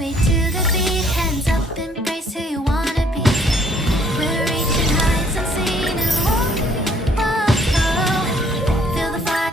Sway to the beat, hands up, embrace who you wanna be. We're reaching heights unseen and feel the fire.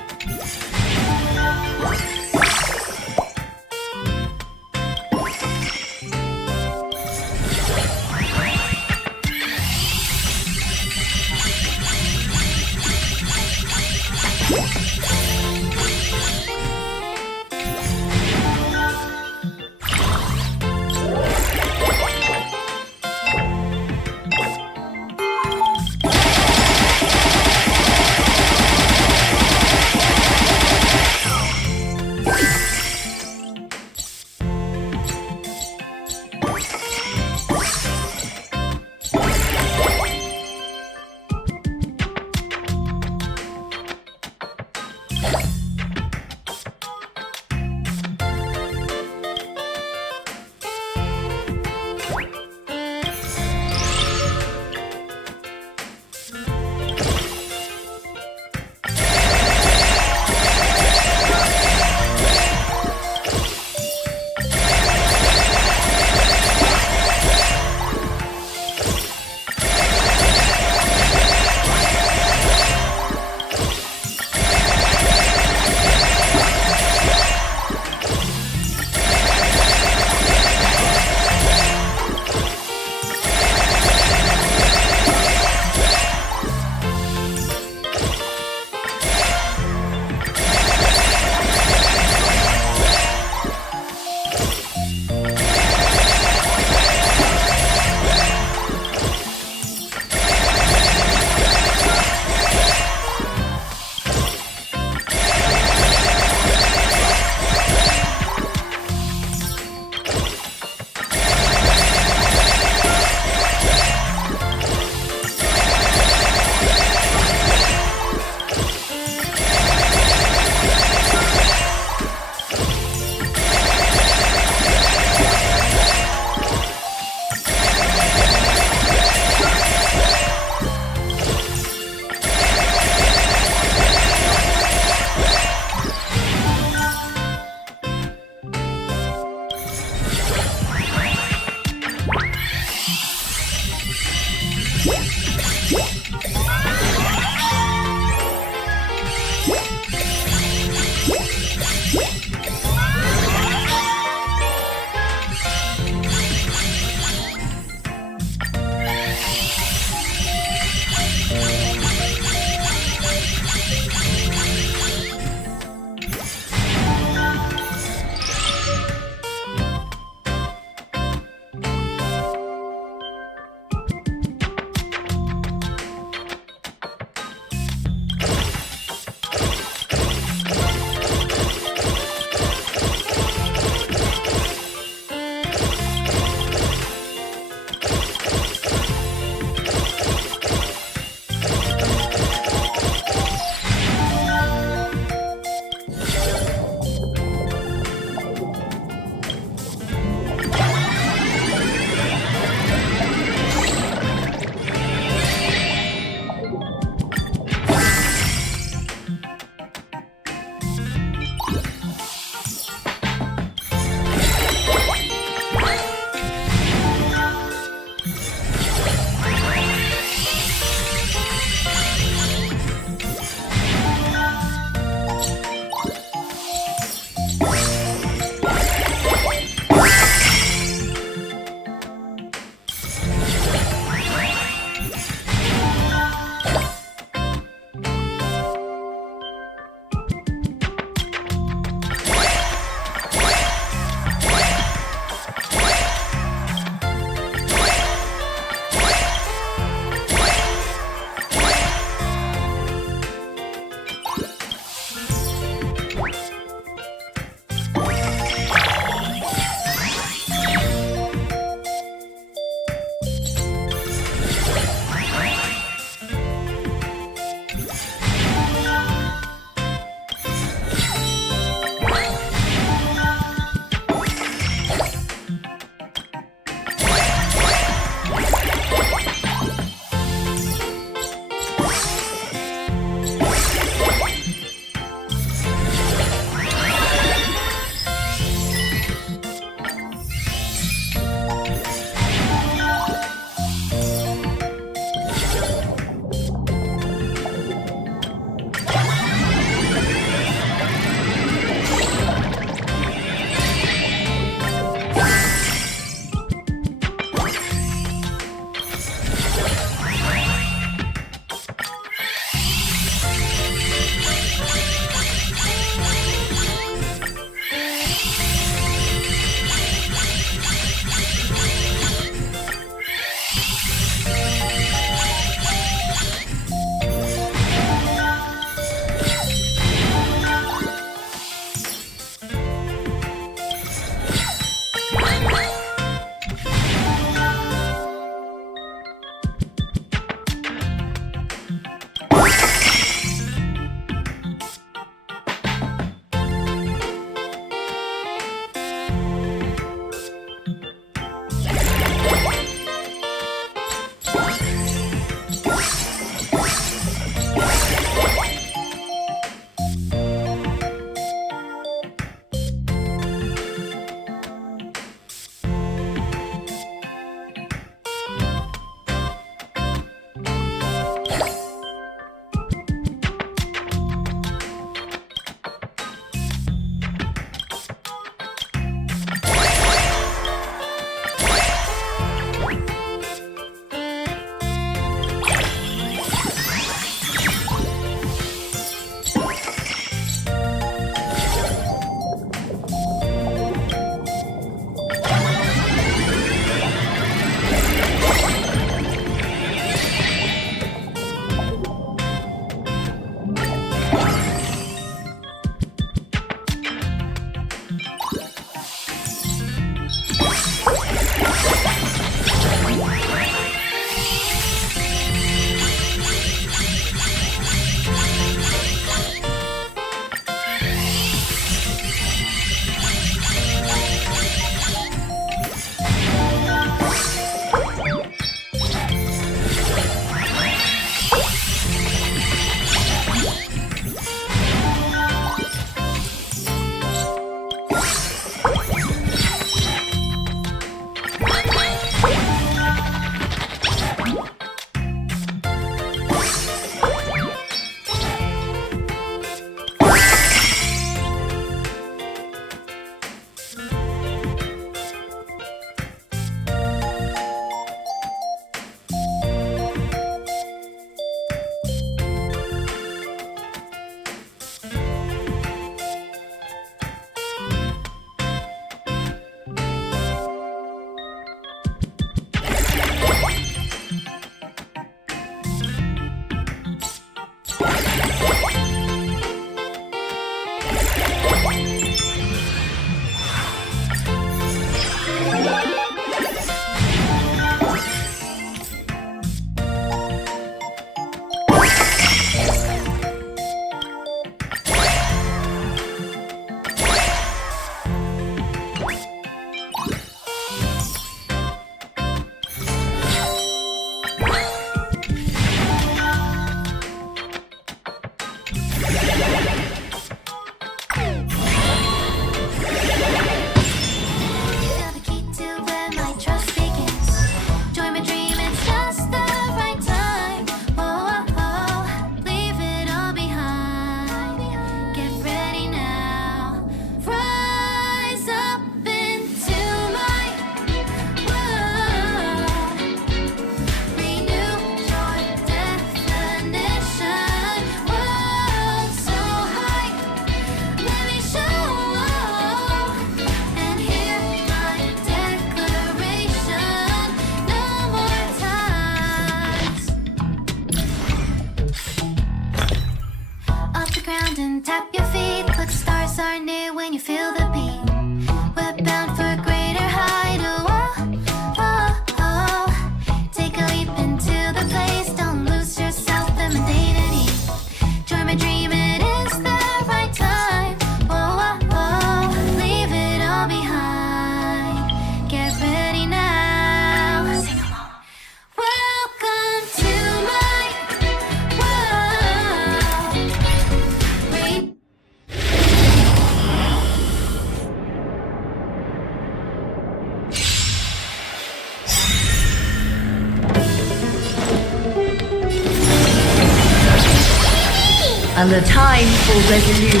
And the time for resolution.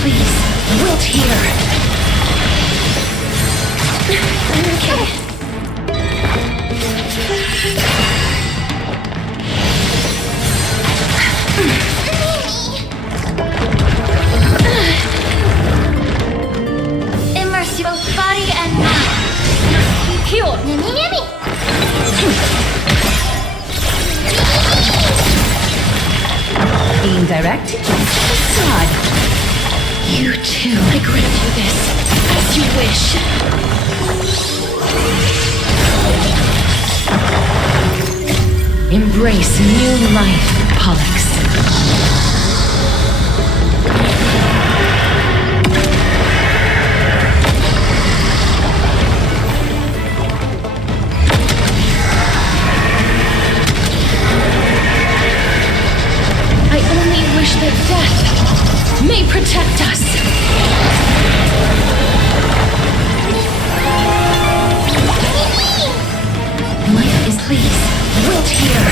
Please, wilt here. Okay. Immerse both body and mind. Pure. Nami. Being directed to the facade. You too. I grant you this, as you wish. Embrace new life, Pollux. I only wish that death may protect us. Life is pleased. Wilt here.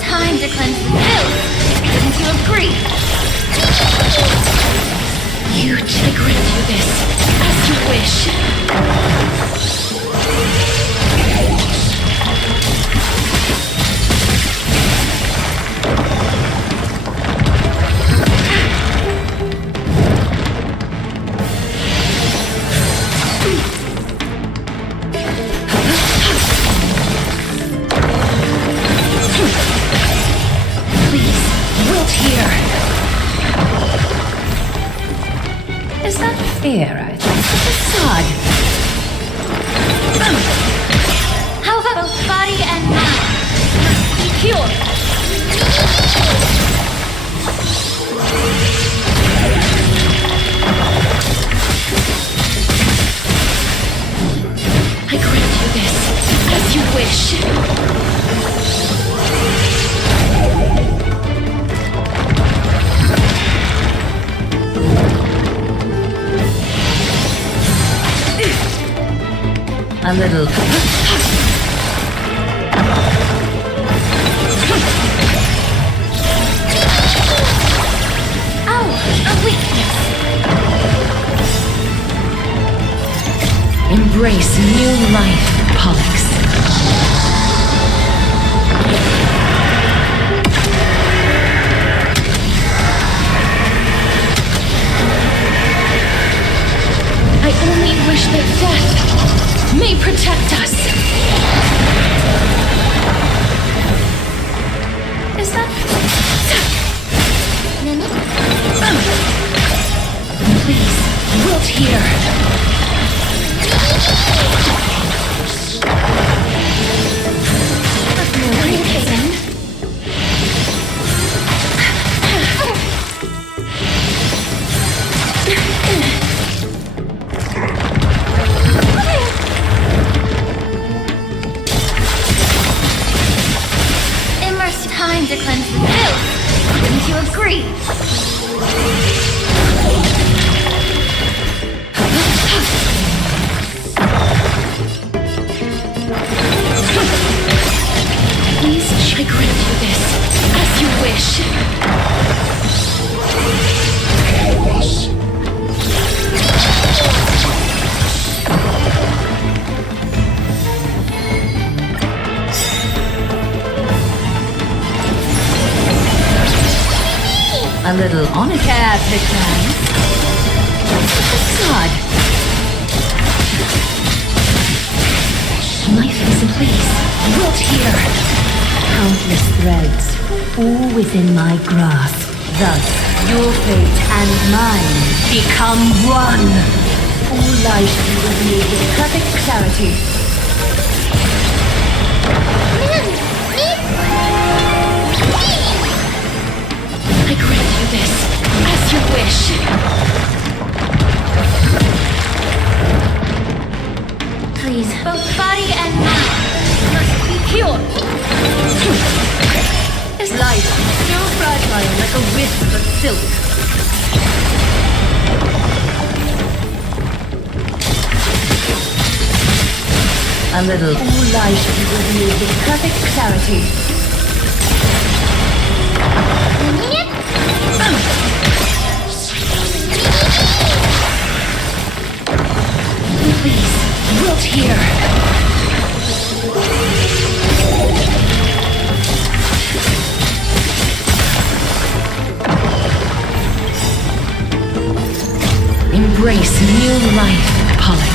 Time to cleanse the filth. Wouldn't you agree? You I grant you this, as you wish. Please, wilt here. Is that fair, I think? The facade. How about both body and mind? Be pure. I grant you this, as you wish. A little. Oh, a weakness. Embrace new life, Pollux. I only wish that death may protect us. Is that... Nini? Please, wilt here. Okay then. Immerse time to cleanse the filth. Wouldn't you agree? Please, I grant you this, as you wish. A little honor care, perchance. Facade. Life is in place. Wilt here. Countless threads, all within my grasp. Thus, your fate and mine become one. All life be revealed with perfect clarity. I grant you this, as you wish. Please, both body and mind must be pure. Is life still fragile like a wisp of silk? A little all lies should be revealed with perfect clarity. Please, wilt here. Embrace new life, Pollux.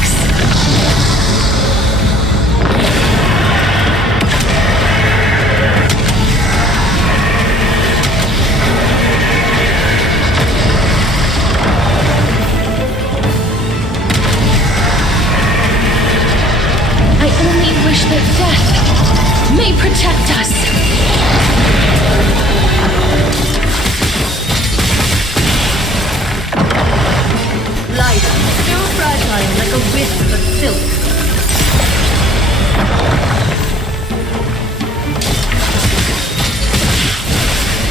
Wish that death may protect us. Life, still fragile like a wisp of silk.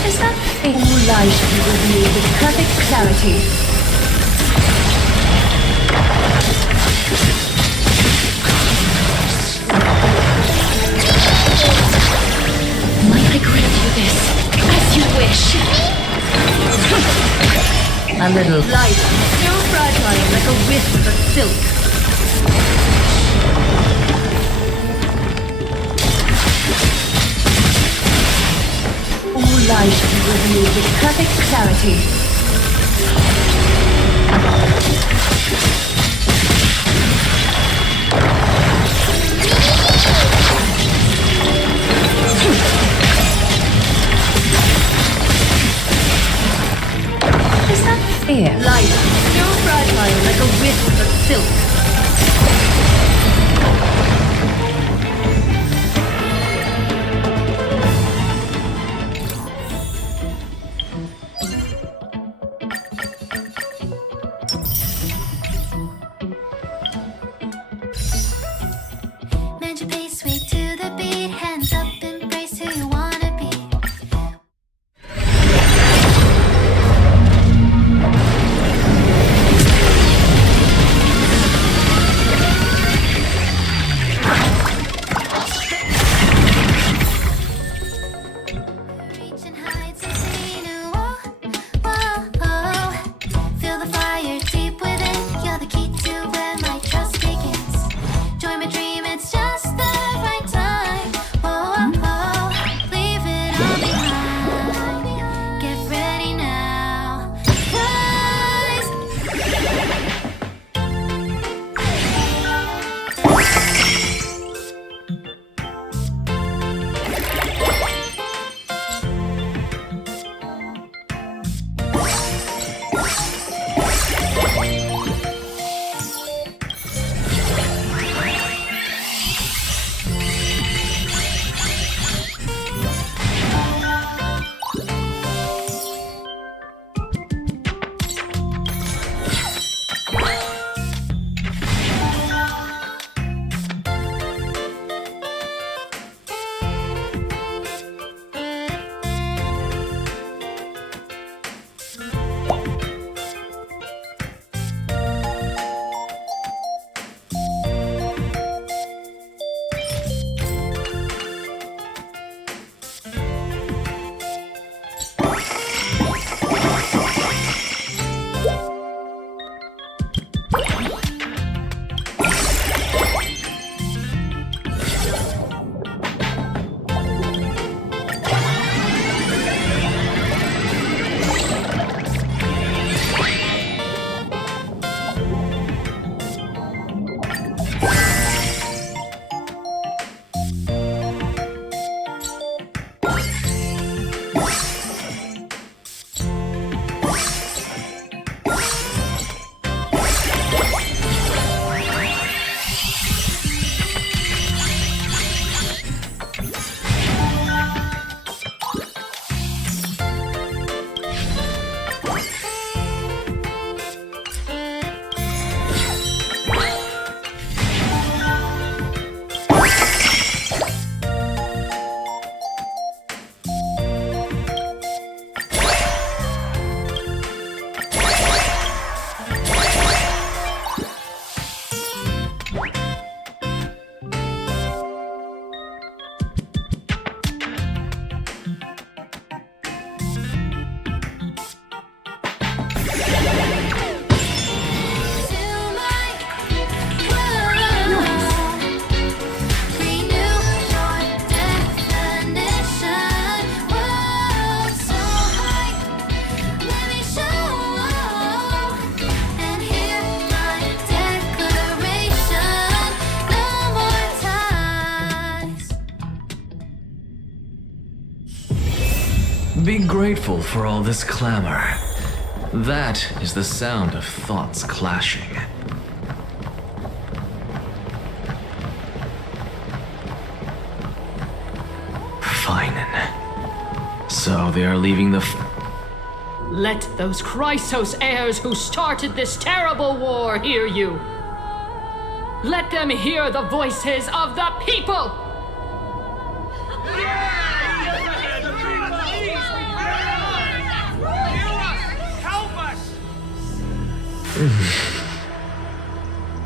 Is that fate? All lies should be revealed with perfect clarity. Might I grant you this, as you wish? A little life, still fragile like a wisp of silk. All lies should be revealed with perfect clarity. Is that fear? Life, still fragile like a wisp of silk. Mend your pace, sway to the beat. Hands up, embrace who you wanna be. Reaching heights unseen. Whoa, whoa, whoa. Feel the fire deep within. You're the key to where my trust begins. Join my dream, it's just the right time. Whoa, whoa, whoa. Leave it all behind. Get ready now. Rise. Be grateful for all this clamor. That is the sound of thoughts clashing. Feinen. So they are leaving the Let those Chrysos heirs who started this terrible war hear you. Let them hear the voices of the people!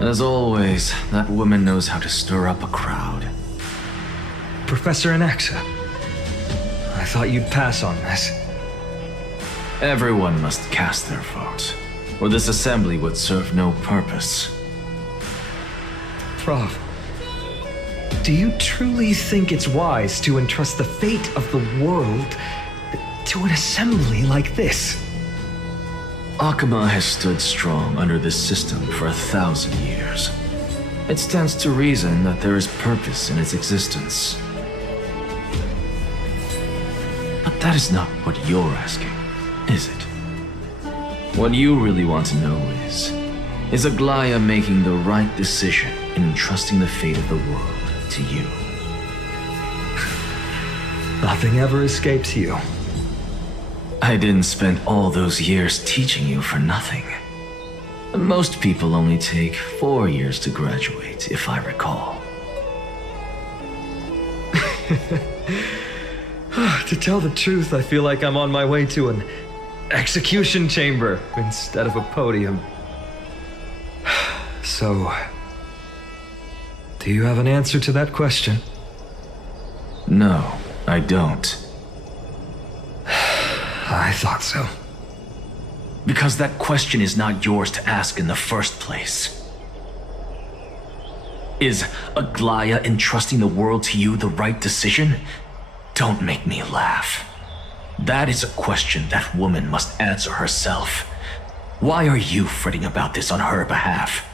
As always, that woman knows how to stir up a crowd. Professor Anaxa, I thought you'd pass on this. Everyone must cast their vote, or this assembly would serve no purpose. Prof, do you truly think it's wise to entrust the fate of the world to an assembly like this? Akama has stood strong under this system for 1,000 years. It stands to reason that there is purpose in its existence. But that is not what you're asking, is it? What you really want to know is Aglaya making the right decision in entrusting the fate of the world to you? Nothing ever escapes you. I didn't spend all those years teaching you for nothing. Most people only take 4 years to graduate, if I recall. To tell the truth, I feel like I'm on my way to an execution chamber instead of a podium. So, do you have an answer to that question? No, I don't. I thought so. Because that question is not yours to ask in the first place. Is Aglaya entrusting the world to you the right decision? Don't make me laugh. That is a question that woman must answer herself. Why are you fretting about this on her behalf?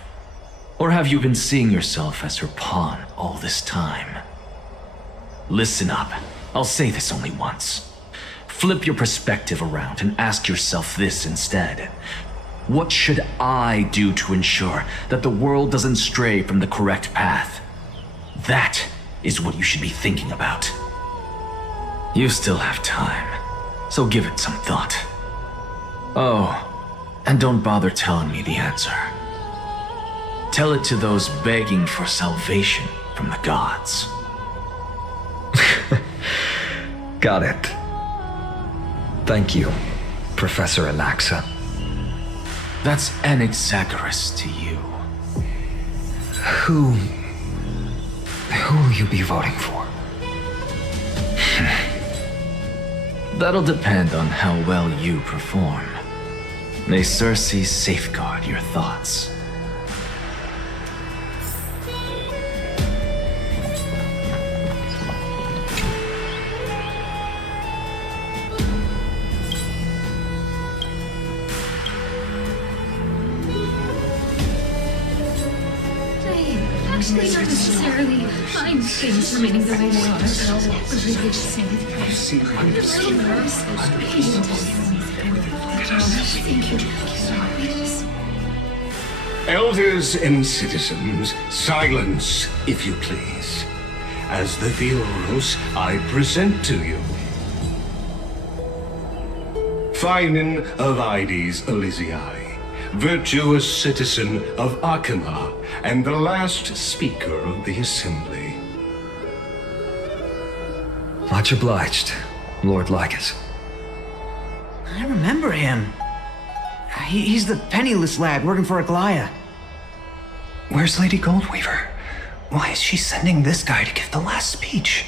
Or have you been seeing yourself as her pawn all this time? Listen up. I'll say this only once. Flip your perspective around and ask yourself this instead. What should I do to ensure that the world doesn't stray from the correct path? That is what you should be thinking about. You still have time, so give it some thought. Oh, and don't bother telling me the answer. Tell it to those begging for salvation from the gods. Got it. Thank you, Professor Anaxa. That's Anaxagoras to you. Who will you be voting for? That'll depend on how well you perform. May Circe safeguard your thoughts. Actually, not necessarily. Fine things remaining the way they are. Elders and citizens, silence, if you please. As the Theoros, I present to you Feinen of Ides Elysiae, virtuous citizen of Akama, and the last speaker of the assembly. Much obliged, Lord Lycus. I remember him. He's the penniless lad working for Aglaya. Where's Lady Goldweaver? Why is she sending this guy to give the last speech?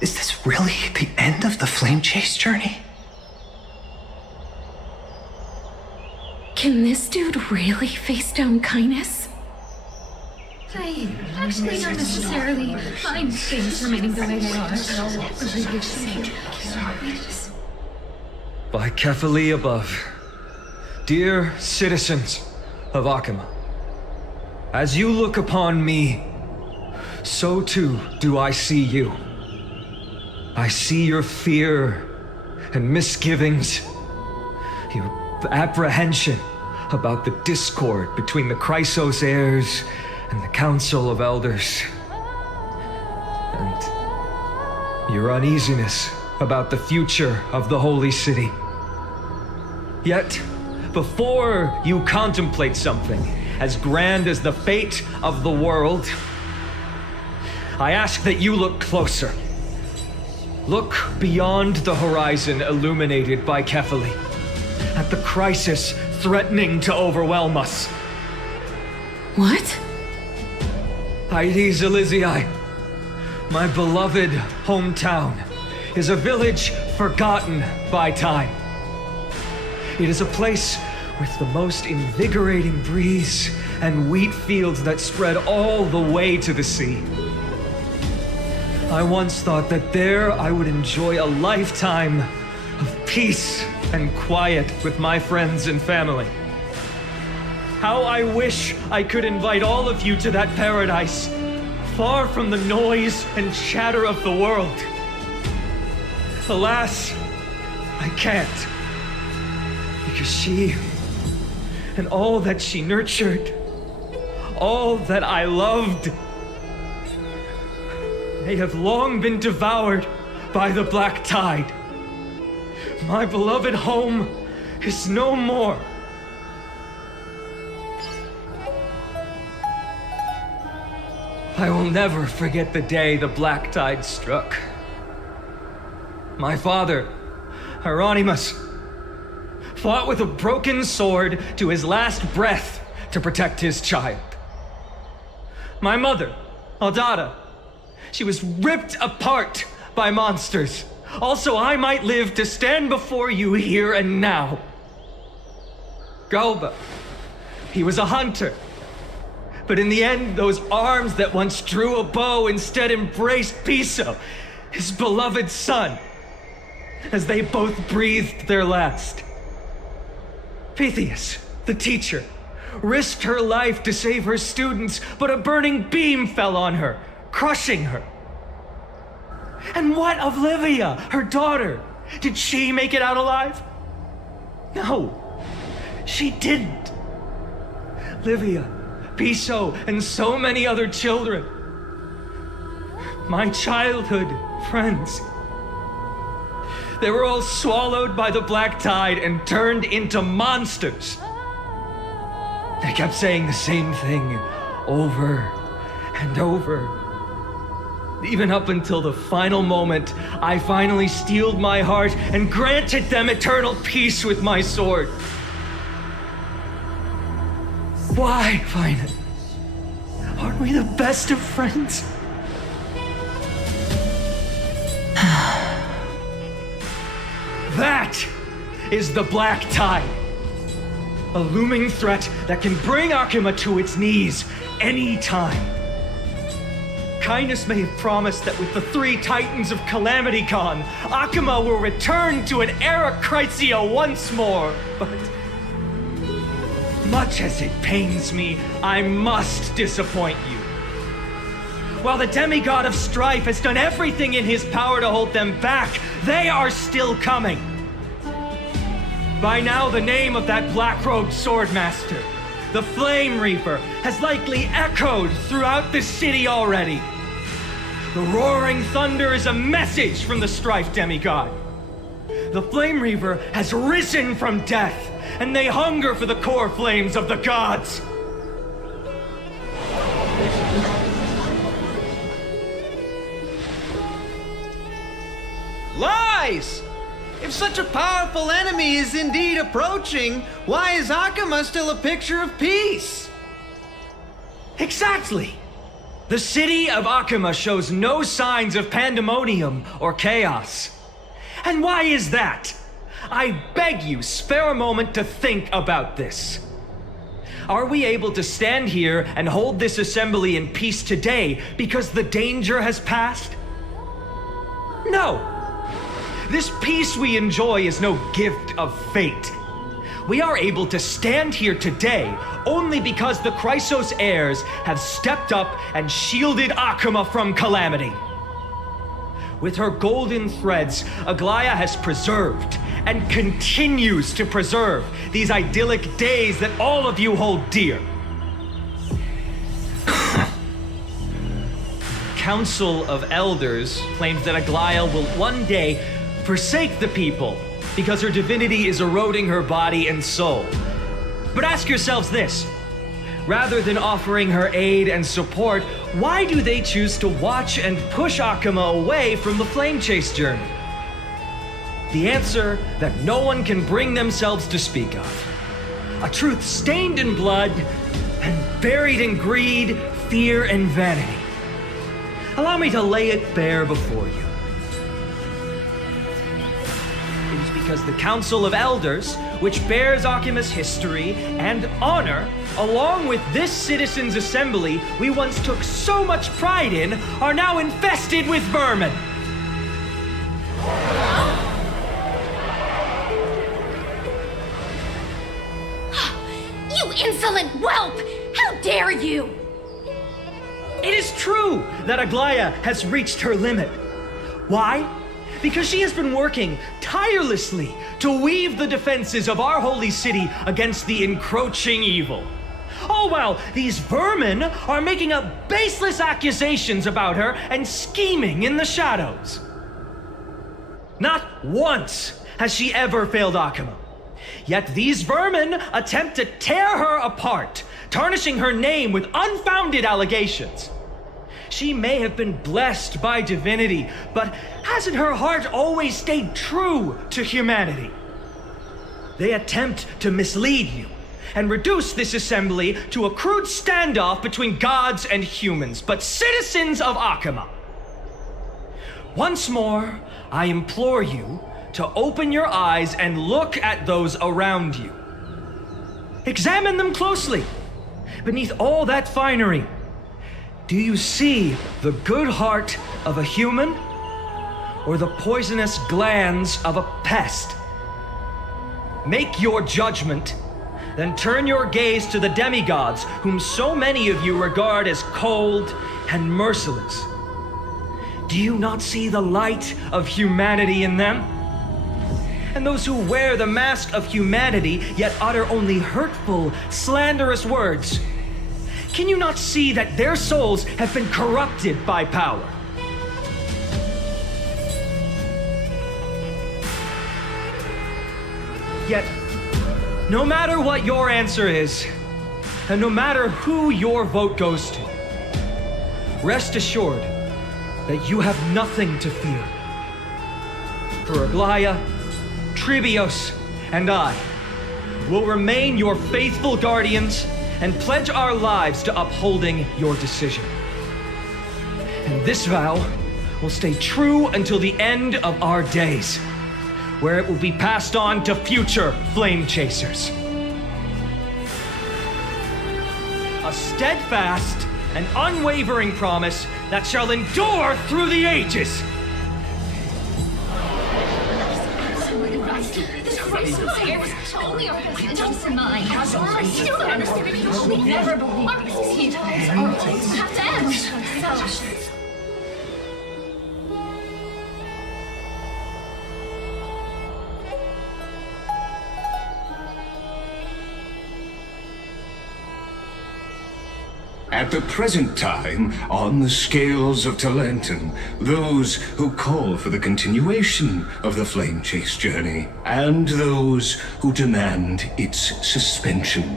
Is this really the end of the Flame Chase journey? Can this dude really face down kindness? Actually, not necessarily. Fine things remaining the way they are. By Kefali above, dear citizens of Akama, as you look upon me, so too do I see you. I see your fear and misgivings, your apprehension about the discord between the Chrysos heirs and the Council of Elders, and your uneasiness about the future of the Holy City. Yet, before you contemplate something as grand as the fate of the world, I ask that you look closer. Look beyond the horizon illuminated by Kefali, at the crisis threatening to overwhelm us. What? Aides Elysiae, my beloved hometown, is a village forgotten by time. It is a place with the most invigorating breeze and wheat fields that spread all the way to the sea. I once thought that there I would enjoy a lifetime of peace and quiet with my friends and family. How I wish I could invite all of you to that paradise, far from the noise and chatter of the world. Alas, I can't. Because she, and all that she nurtured, all that I loved, they have long been devoured by the black tide. My beloved home is no more. I will never forget the day the black tide struck. My father, Hieronymus, fought with a broken sword to his last breath to protect his child. My mother, Aldada, she was ripped apart by monsters. Also, I might live to stand before you here and now. Galba, he was a hunter. But in the end, those arms that once drew a bow instead embraced Piso, his beloved son, as they both breathed their last. Pythias, the teacher, risked her life to save her students, but a burning beam fell on her, crushing her. And what of Livia, her daughter? Did she make it out alive? No, she didn't. Livia, Piso, and so many other children. My childhood friends. They were all swallowed by the black tide and turned into monsters. They kept saying the same thing over and over. Even up until the final moment, I finally steeled my heart and granted them eternal peace with my sword. Why, Vina? Aren't we the best of friends? That is the black tide. A looming threat that can bring Akima to its knees any time. Kindness may have promised that with the 3 titans of Calamity Con, Akima will return to an era Chrysia once more, but much as it pains me, I must disappoint you. While the demigod of strife has done everything in his power to hold them back, they are still coming. By now, the name of that black-robed swordmaster, the Flame Reaper, has likely echoed throughout the city already. The roaring thunder is a message from the strife demigod. The Flame Reaper has risen from death, and they hunger for the core flames of the gods. Lies! If such a powerful enemy is indeed approaching, why is Akima still a picture of peace? Exactly! The city of Akima shows no signs of pandemonium or chaos. And why is that? I beg you, spare a moment to think about this. Are we able to stand here and hold this assembly in peace today because the danger has passed? No! This peace we enjoy is no gift of fate. We are able to stand here today only because the Chrysos heirs have stepped up and shielded Akima from calamity. With her golden threads, Aglaya has preserved and continues to preserve these idyllic days that all of you hold dear. Council of Elders claims that Aglaya will one day forsake the people because her divinity is eroding her body and soul. But ask yourselves this. Rather than offering her aid and support, why do they choose to watch and push Akuma away from the Flame Chase journey? The answer that no one can bring themselves to speak of. A truth stained in blood and buried in greed, fear, and vanity. Allow me to lay it bare before you. It is because the Council of Elders, which bears Akuma's history and honor, along with this citizens' assembly we once took so much pride in, are now infested with vermin. You insolent whelp! How dare you! It is true that Aglaya has reached her limit. Why? Because she has been working tirelessly to weave the defenses of our holy city against the encroaching evil. All while these vermin are making up baseless accusations about her and scheming in the shadows. Not once has she ever failed Akuma. Yet these vermin attempt to tear her apart, tarnishing her name with unfounded allegations. She may have been blessed by divinity, but hasn't her heart always stayed true to humanity? They attempt to mislead you and reduce this assembly to a crude standoff between gods and humans, but citizens of Akuma. Once more, I implore you to open your eyes and look at those around you. Examine them closely. Beneath all that finery, do you see the good heart of a human or the poisonous glands of a pest? Make your judgment, then turn your gaze to the demigods whom so many of you regard as cold and merciless. Do you not see the light of humanity in them? And those who wear the mask of humanity yet utter only hurtful, slanderous words. Can you not see that their souls have been corrupted by power? Yet, no matter what your answer is, and no matter who your vote goes to, rest assured that you have nothing to fear. For Aglaya, Tribios, and I will remain your faithful guardians and pledge our lives to upholding your decision. And this vow will stay true until the end of our days, where it will be passed on to future flame chasers. A steadfast and unwavering promise that shall endure through the ages. Only our best interests in mind. I still don't understand. I'll never believe our procedures have to end. At the present time, on the scales of Talentum, those who call for the continuation of the Flame Chase journey, and those who demand its suspension.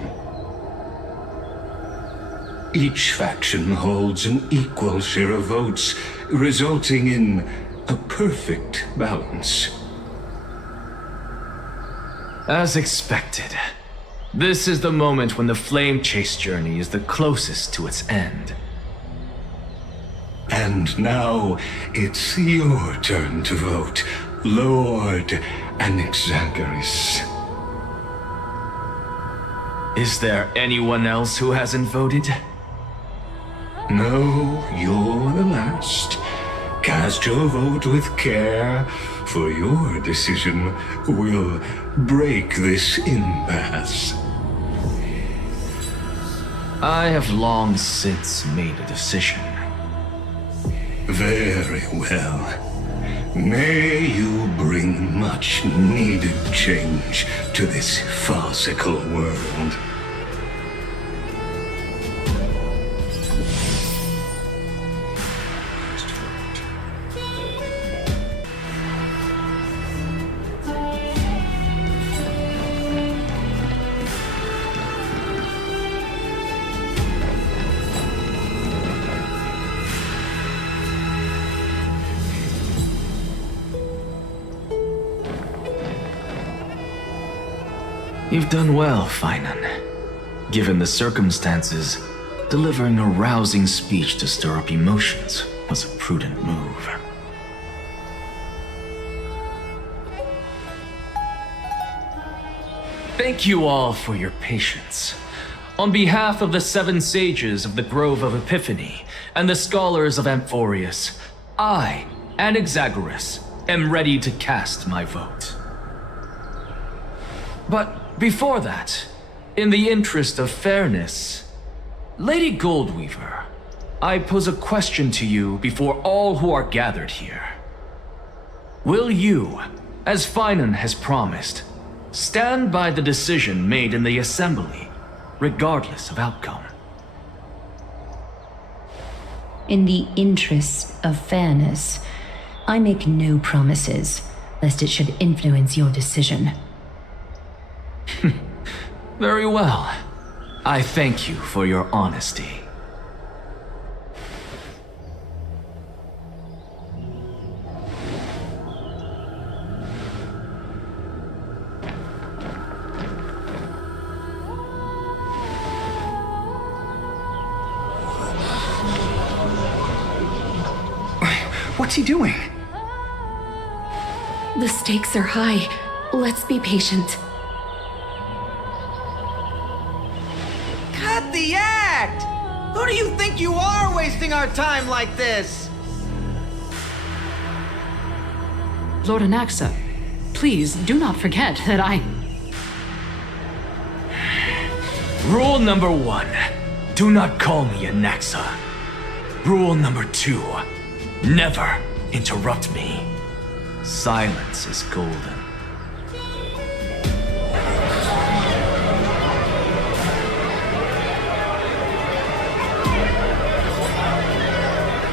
Each faction holds an equal share of votes, resulting in a perfect balance. As expected. This is the moment when the Flame Chase journey is the closest to its end. And now, it's your turn to vote, Lord Anaxagoras. Is there anyone else who hasn't voted? No, you're the last. Cast your vote with care, for your decision will break this impasse. I have long since made a decision. Very well. May you bring much needed change to this farcical world. You've done well, Finan. Given the circumstances, delivering a rousing speech to stir up emotions was a prudent move. Thank you all for your patience. On behalf of the 7 sages of the Grove of Epiphany and the scholars of Amphoreus, I, Anaxagoras, am ready to cast my vote. But before that, in the interest of fairness, Lady Goldweaver, I pose a question to you before all who are gathered here. Will you, as Finan has promised, stand by the decision made in the Assembly, regardless of outcome? In the interest of fairness, I make no promises, lest it should influence your decision. Very well. I thank you for your honesty. What's he doing? The stakes are high. Let's be patient. Cut the act! Who do you think you are wasting our time like this? Lord Anaxa, please do not forget that I... Rule number 1, do not call me Anaxa. Rule number 2, never interrupt me. Silence is golden.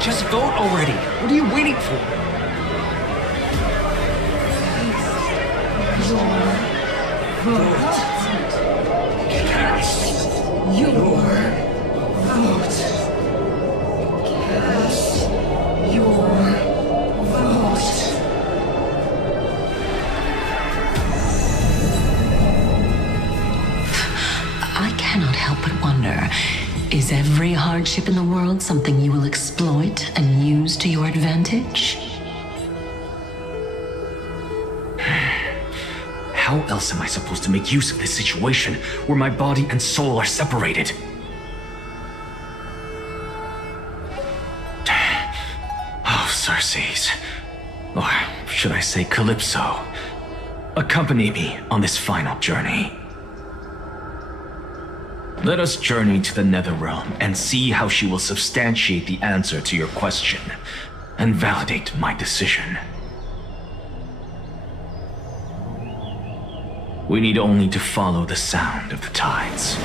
Just vote already. What are you waiting for? I cannot help but wonder, is every hardship in the world something you will exploit and use to your advantage? How else am I supposed to make use of this situation where my body and soul are separated? Oh, Circes. Or should I say Calypso? Accompany me on this final journey. Let us journey to the Netherrealm and see how she will substantiate the answer to your question and validate my decision. We need only to follow the sound of the tides.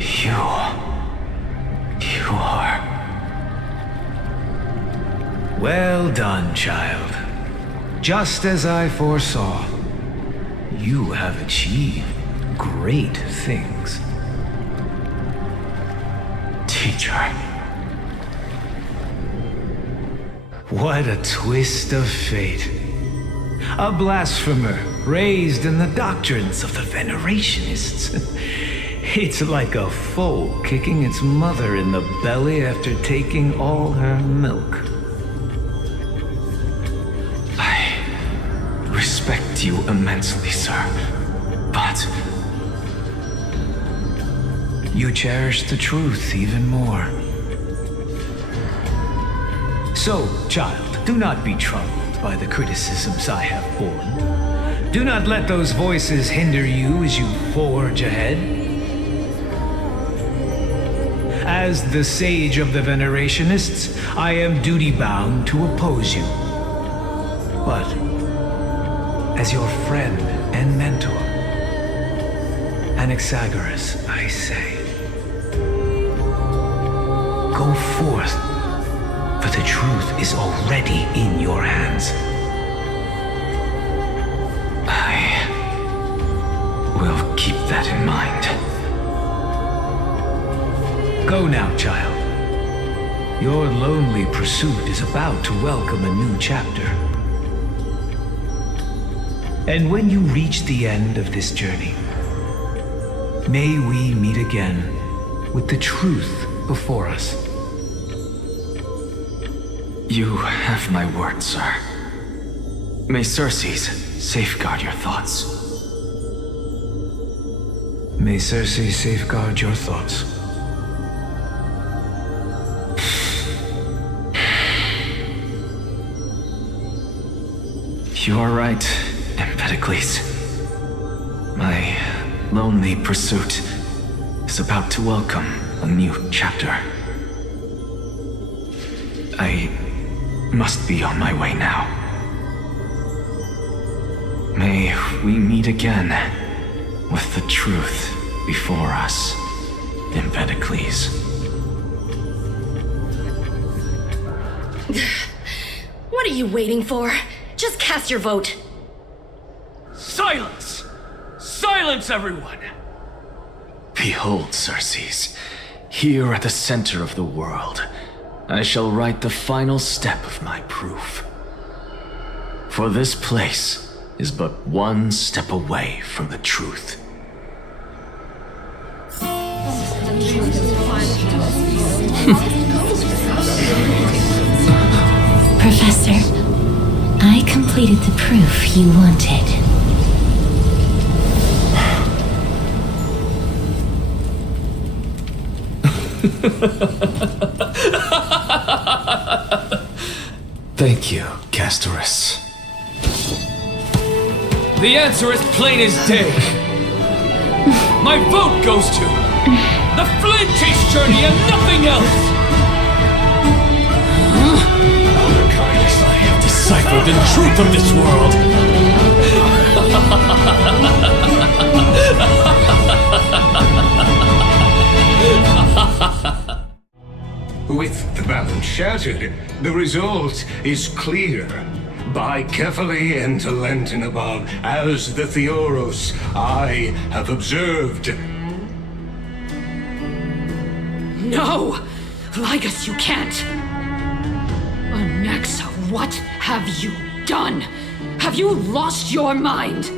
You are... Well done, child. Just as I foresaw, you have achieved great things. Teacher. What a twist of fate. A blasphemer raised in the doctrines of the Venerationists. It's like a foal kicking its mother in the belly after taking all her milk. I respect you immensely, sir, but... You cherish the truth even more. So, child, do not be troubled by the criticisms I have borne. Do not let those voices hinder you as you forge ahead. As the sage of the Venerationists, I am duty-bound to oppose you. But, as your friend and mentor, Anaxagoras, I say, go forth, for the truth is already in your hands. I will keep that in mind. Go now, child. Your lonely pursuit is about to welcome a new chapter. And when you reach the end of this journey, may we meet again with the truth before us. You have my word, sir. May Circes safeguard your thoughts. May Circe safeguard your thoughts. You are right, Empedocles. My lonely pursuit is about to welcome a new chapter. I must be on my way now. May we meet again with the truth before us, Empedocles. What are you waiting for? Just cast your vote. Silence! Silence, everyone! Behold, Circes, here at the center of the world, I shall write the final step of my proof. For this place is but one step away from the truth. Professor, I completed the proof you wanted. Thank you, Castorus. The answer is plain as day. My vote goes to the Flame Chase Journey and nothing else! I have deciphered the truth of this world. With the balance shattered, the result is clear. By carefully enter Lenten above, as the Theoros I have observed. No! Ligus, you can't! Anaxa, what have you done? Have you lost your mind?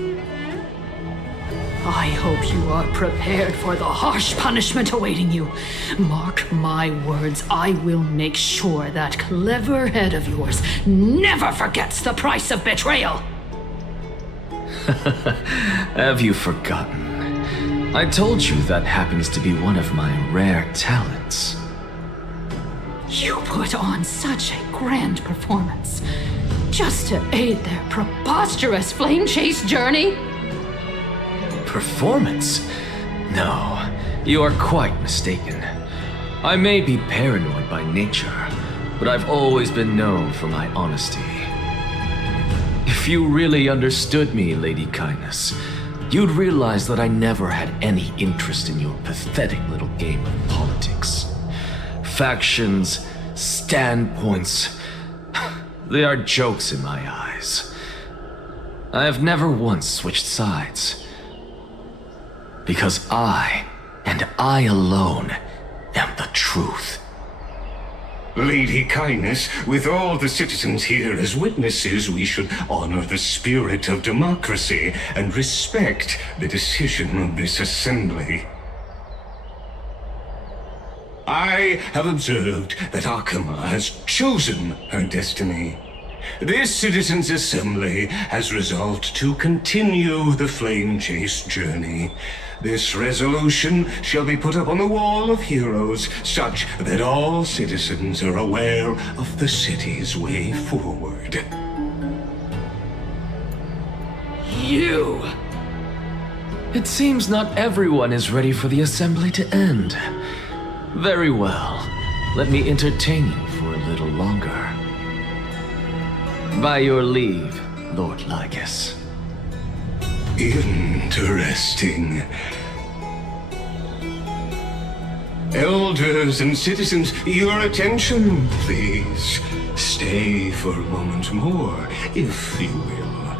I hope you are prepared for the harsh punishment awaiting you. Mark my words, I will make sure that clever head of yours never forgets the price of betrayal. Have you forgotten? I told you that happens to be one of my rare talents. You put on such a grand performance just to aid their preposterous flame chase journey? Performance? No, you are quite mistaken. I may be paranoid by nature, but I've always been known for my honesty. If you really understood me, Lady Kindness, you'd realize that I never had any interest in your pathetic little game of politics. Factions, standpoints, they are jokes in my eyes. I have never once switched sides. Because I, and I alone, am the truth. Lady Kindness, with all the citizens here as witnesses, we should honor the spirit of democracy and respect the decision of this assembly. I have observed that Akama has chosen her destiny. This citizens' assembly has resolved to continue the flame chase journey. This resolution shall be put up on the wall of heroes, such that all citizens are aware of the city's way forward. You! It seems not everyone is ready for the assembly to end. Very well. Let me entertain you for a little longer. By your leave, Lord Lycus. Interesting. Elders and citizens, your attention, please. Stay for a moment more, if you will.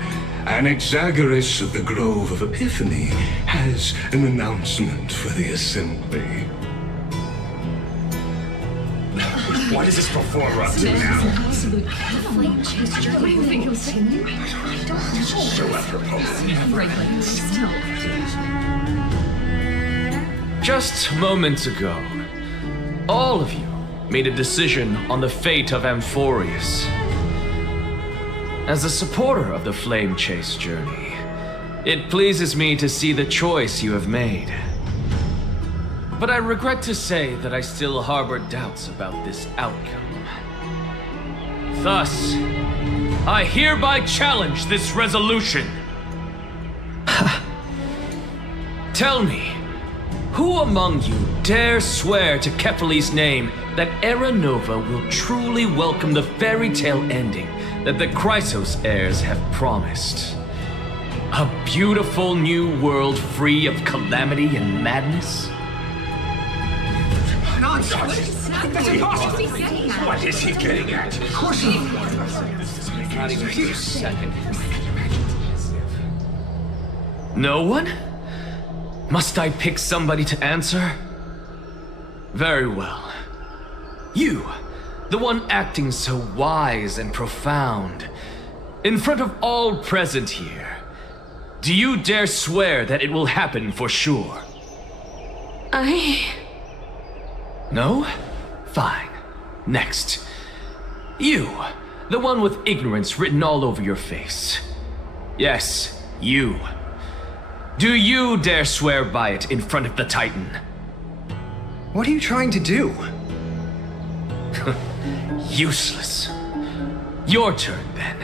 Anaxagoras of the Grove of Epiphany has an announcement for the Assembly. What is this performer up to now? So apropos. Just moments ago, all of you made a decision on the fate of Amphoreus. As a supporter of the Flame Chase journey, it pleases me to see the choice you have made. But I regret to say that I still harbor doubts about this outcome. Thus, I hereby challenge this resolution. Tell me, who among you dare swear to Kephales's name that Era Nova will truly welcome the fairy tale ending that the Chrysos heirs have promised? A beautiful new world free of calamity and madness? What is he getting at? Not even for a second. No one? Must I pick somebody to answer? Very well. You, the one acting so wise and profound, in front of all present here, do you dare swear that it will happen for sure? No? Fine. Next. You, the one with ignorance written all over your face. Yes, you. Do you dare swear by it in front of the Titan? What are you trying to do? Useless. Your turn, then.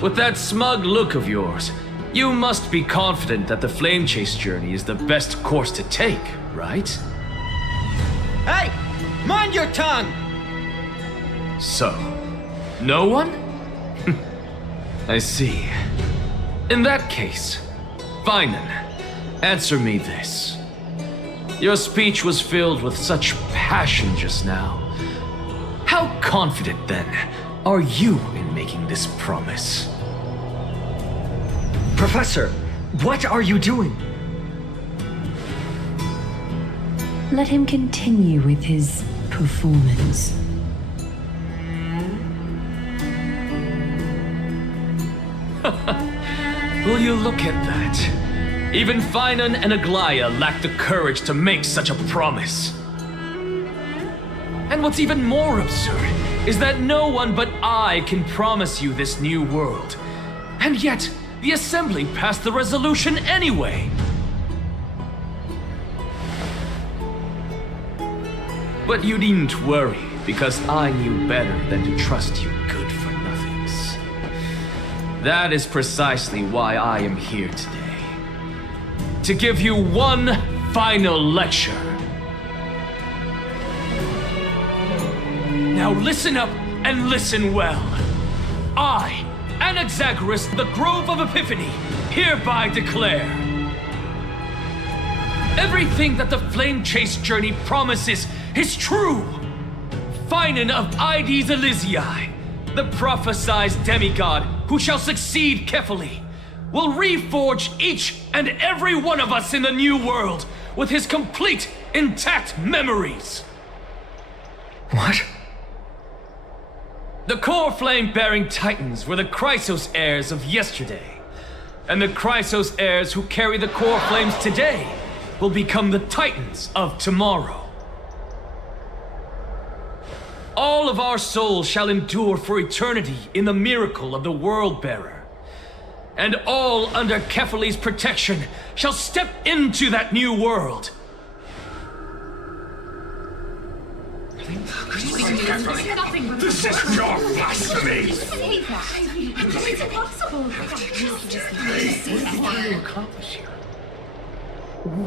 With that smug look of yours, you must be confident that the Flame Chase journey is the best course to take, right? Hey! Mind your tongue! So, no one? I see. In that case, fine then. Answer me this. Your speech was filled with such passion just now. How confident, then, are you in making this promise? Professor, what are you doing? Let him continue with his performance. Will you look at that? Even Finan and Aglaya lack the courage to make such a promise. And what's even more absurd is that no one but I can promise you this new world. And yet, the Assembly passed the resolution anyway. But you needn't worry, because I knew better than to trust you good-for-nothings. That is precisely why I am here today. To give you one final lecture. Now listen up and listen well. I, Anaxagoras, the Grove of Epiphany, hereby declare everything that the Flame Chase journey promises is true. Finan of Ides Elysiae, the prophesized demigod who shall succeed Kephale, will reforge each and every one of us in the new world with his complete, intact memories. What? The core flame-bearing titans were the Chrysos heirs of yesterday, and the Chrysos heirs who carry the core flames today will become the titans of tomorrow. All of our souls shall endure for eternity in the miracle of the World-Bearer, and all under Kephale's protection shall step into that new world. This is pure blasphemy! It's impossible.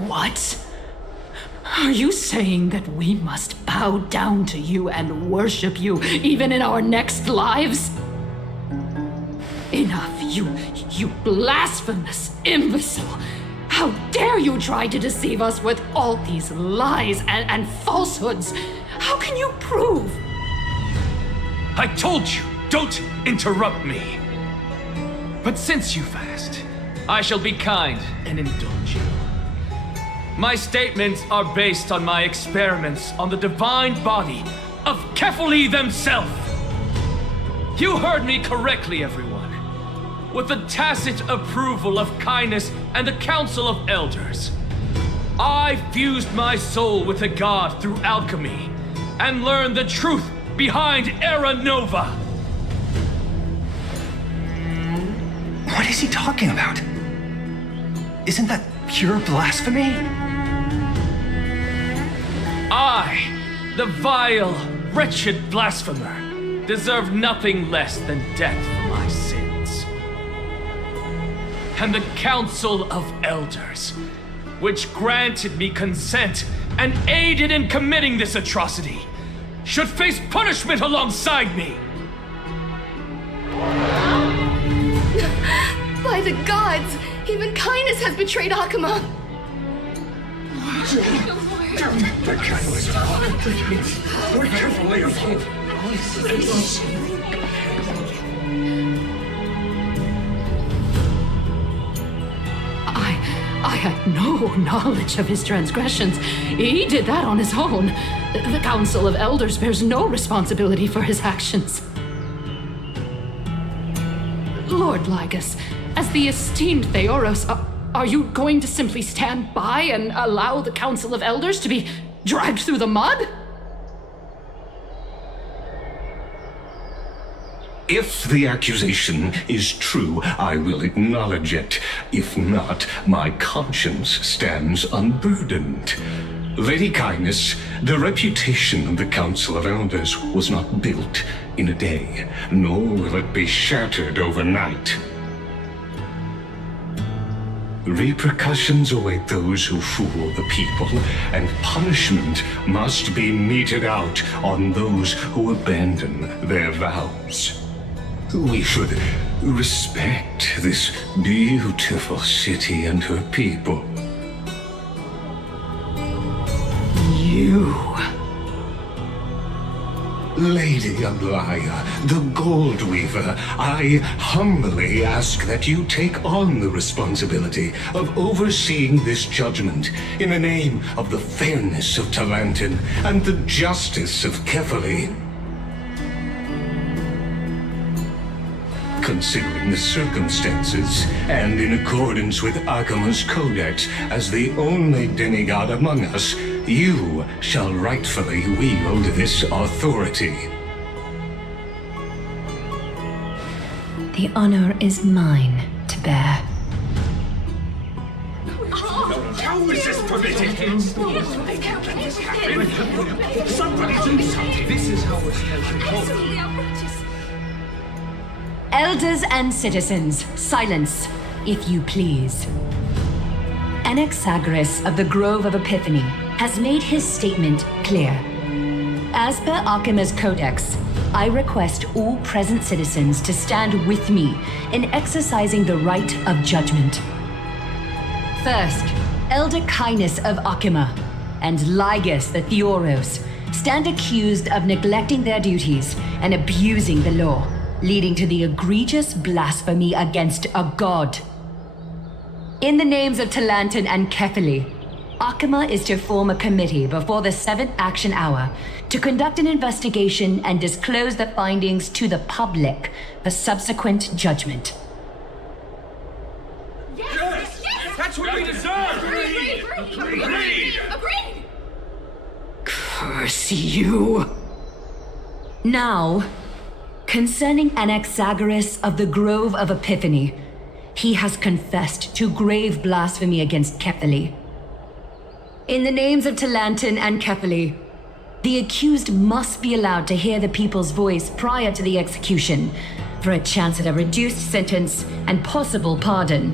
What? Are you saying that we must bow down to you and worship you even in our next lives? Enough, you blasphemous imbecile! How dare you try to deceive us with all these lies and falsehoods? How can you prove? I told you, don't interrupt me. But since you've asked, I shall be kind and indulge you. My statements are based on my experiments on the divine body of Kefali themselves. You heard me correctly, everyone. With the tacit approval of Kindness and the Council of Elders, I fused my soul with the god through alchemy and learned the truth behind Era Nova. What is he talking about? Isn't that pure blasphemy? I, the vile, wretched blasphemer, deserve nothing less than death for my sins. And the Council of Elders, which granted me consent and aided in committing this atrocity, should face punishment alongside me. By the gods! Even Kindness has betrayed Akuma! The catalyst. We're carefully afloat. I had no knowledge of his transgressions. He did that on his own. The Council of Elders bears no responsibility for his actions. Lord Lygus, as the esteemed Theoros, are you going to simply stand by and allow the Council of Elders to be dragged through the mud? If the accusation is true, I will acknowledge it. If not, my conscience stands unburdened. Lady Kindness, the reputation of the Council of Elders was not built in a day, nor will it be shattered overnight. Repercussions await those who fool the people, and punishment must be meted out on those who abandon their vows. We should respect this beautiful city and her people. You... Lady Aglaya, the Gold Weaver, I humbly ask that you take on the responsibility of overseeing this judgment in the name of the fairness of Talantin and the justice of Kefali. Considering the circumstances, and in accordance with Akuma's codex as the only demigod among us, you shall rightfully wield this authority. The honor is mine to bear. How is this permitted? Somebody do something. This is how we're supposed to go. Elders and citizens, silence, if you please. Anaxagoras of the Grove of Epiphany has made his statement clear. As per Akuma's codex, I request all present citizens to stand with me in exercising the right of judgment. First, Elder Kindness of Akuma and Lygus the Theoros stand accused of neglecting their duties and abusing the law, leading to the egregious blasphemy against a god. In the names of Talantin and Kefali, Akuma is to form a committee before the 7th action hour to conduct an investigation and disclose the findings to the public for subsequent judgment. Yes! That's what we deserve! Agreed! Curse you! Now, concerning Anaxagoras of the Grove of Epiphany, he has confessed to grave blasphemy against Kefali. In the names of Talantin and Kefali, the accused must be allowed to hear the people's voice prior to the execution for a chance at a reduced sentence and possible pardon.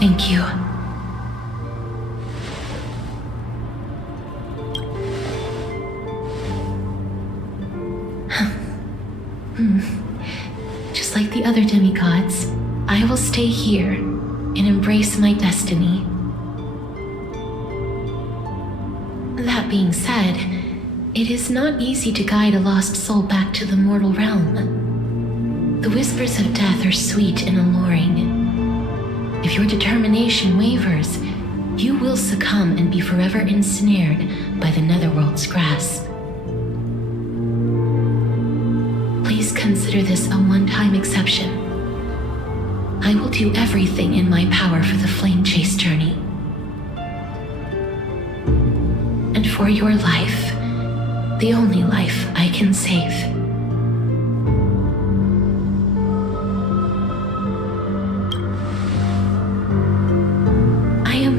Thank you. Just like the other demigods, I will stay here and embrace my destiny. That being said, it is not easy to guide a lost soul back to the mortal realm. The whispers of death are sweet and alluring. If your determination wavers, you will succumb and be forever ensnared by the netherworld's grasp. Please consider this a one-time exception. I will do everything in my power for the flame chase journey. And for your life, the only life I can save. I am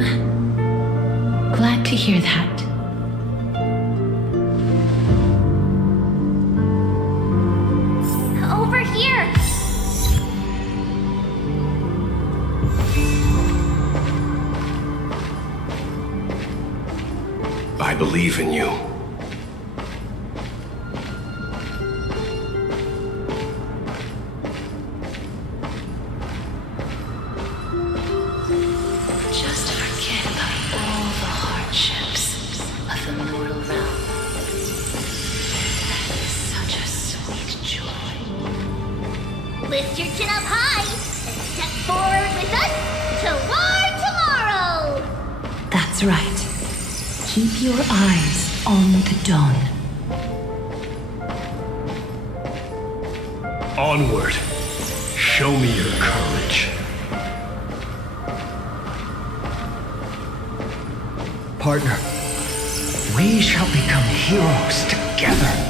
glad to hear that. Over here! I believe in you. Just forget about all the hardships of the mortal realm. That is such a sweet joy. Lift your chin up high and step forward with us toward tomorrow! That's right. Keep your eyes on the dawn. Onward. Show me your courage. Partner, we shall become heroes together.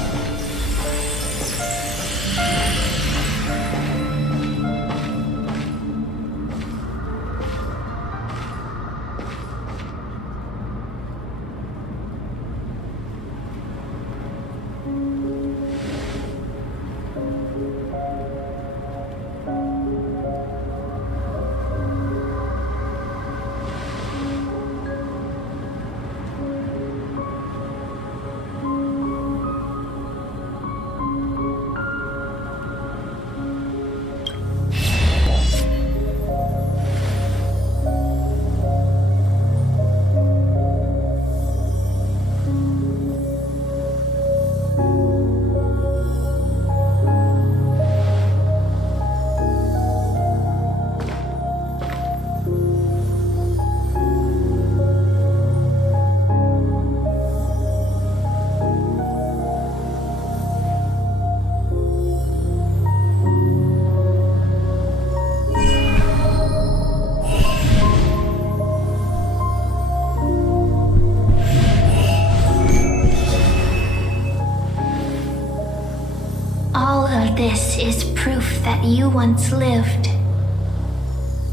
This is proof that you once lived.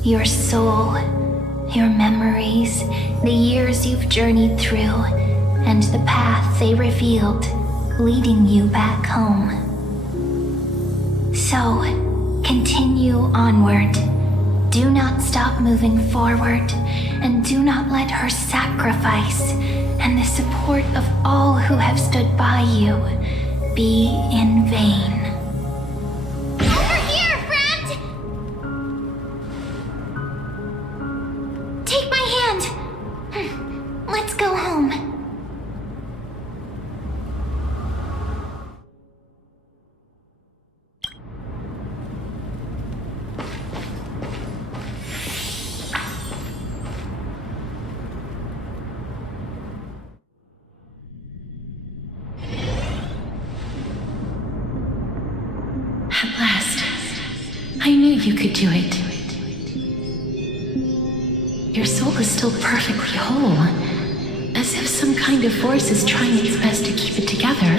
Your soul, your memories, the years you've journeyed through, and the path they revealed, leading you back home. So, continue onward. Do not stop moving forward, and do not let her sacrifice and the support of all who have stood by you be in vain. At last, I knew you could do it. Your soul is still perfectly whole, as if some kind of force is trying its best to keep it together.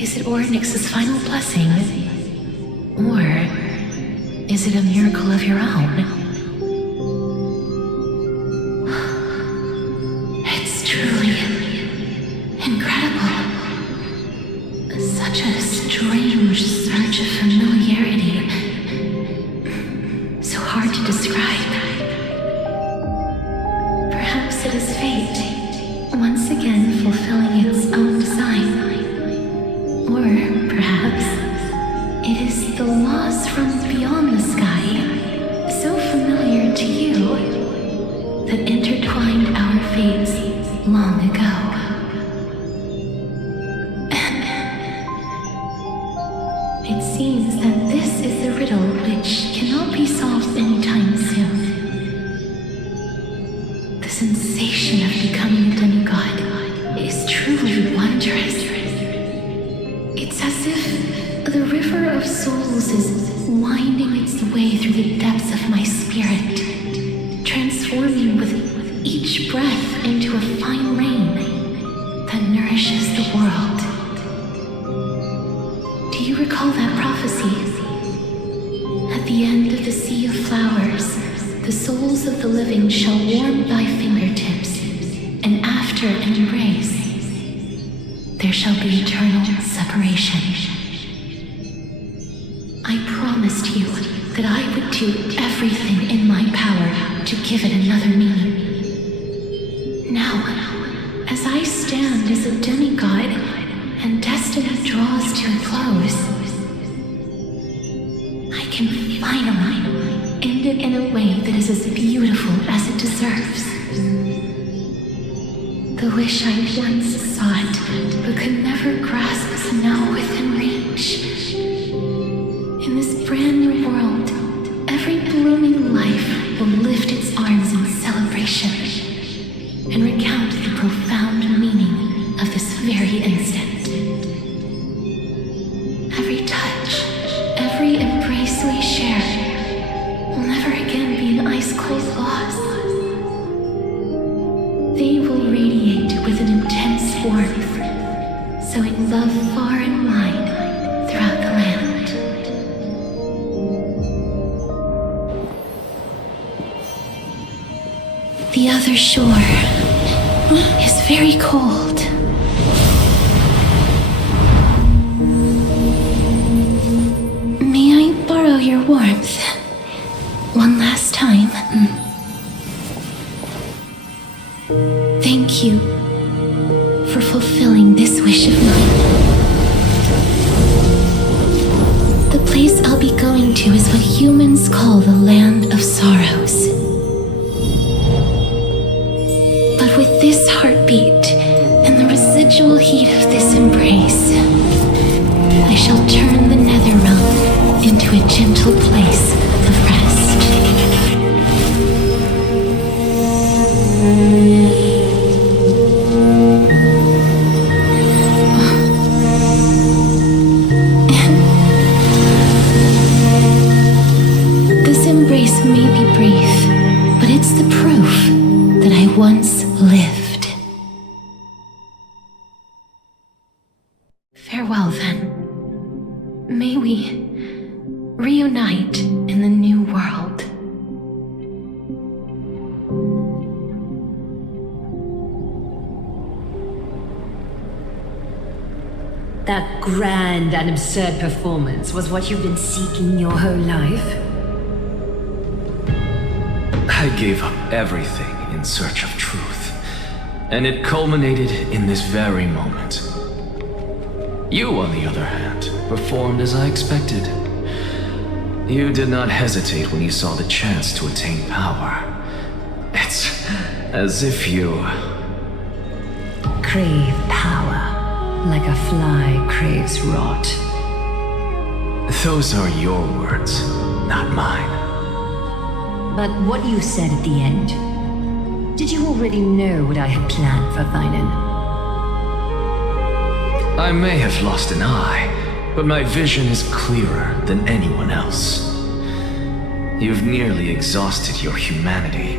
Is it Ornyx's final blessing? Or is it a miracle of your own? It's truly incredible. Such a strange surge of familiarity. So loss from beyond the sky, so familiar to you, that intertwined our fates long ago. It seems that this is the riddle which cannot be solved anytime soon. The sensation of becoming a demigod is truly wondrous. It's as if the river of souls is winding its way through the depths of my spirit, transforming with each breath into a fine rain that nourishes the world. Do you recall that prophecy? At the end of the sea of flowers, the souls of the living shall warm thy fingertips, and after an embrace, there shall be eternal separation. I promised you that I would do everything in my power to give it another meaning. Now, as I stand as a demigod and destiny draws to a close, I can finally end it in a way that is as beautiful as it deserves. The wish I once sought but could never grasp is now within reach. In this brand new world, every blooming life will lift its arms in celebration and recount the profound meaning of this very instant. Every touch, every embrace we share will never again be an ice-cold loss. They will radiate with an intense warmth, sowing love far and wide throughout the land. The other shore is very cold. May I borrow your warmth one last time? Thank you for fulfilling this wish of mine. The place I'll be going to is what humans call the Land of Sorrows. But with this heartbeat and the residual heat of this embrace, I shall turn the nether realm into a gentle place of rest. This embrace may be brief, but it's the proof that I once lived. Farewell, then. May we reunite in the new world. That grand and absurd performance was what you've been seeking your whole life? I gave up everything in search of truth, and it culminated in this very moment. You, on the other hand, performed as I expected. You did not hesitate when you saw the chance to attain power. It's as if you crave power, like a fly craves rot. Those are your words, not mine. But what you said at the end, did you already know what I had planned for Thinen? I may have lost an eye, but my vision is clearer than anyone else. You've nearly exhausted your humanity.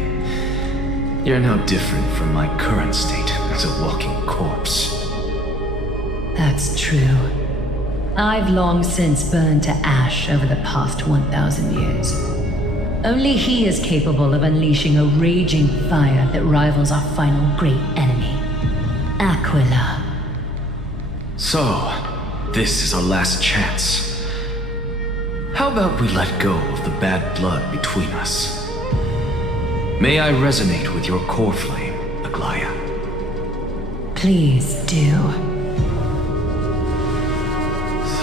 You're no different from my current state as a walking corpse. That's true. I've long since burned to ash over the past 1,000 years. Only he is capable of unleashing a raging fire that rivals our final great enemy, Aquila. So, this is our last chance. How about we let go of the bad blood between us? May I resonate with your core flame, Aglaya? Please do.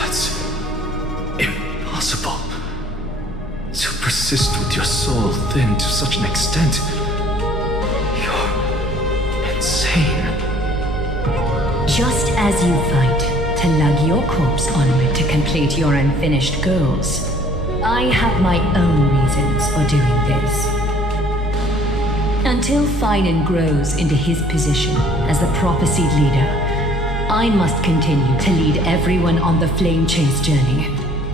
That's impossible. To persist with your soul thinned to such an extent. You're insane. Just as you fight to lug your corpse onward to complete your unfinished goals, I have my own reasons for doing this. Until Finan grows into his position as the prophesied leader, I must continue to lead everyone on the flame chase journey.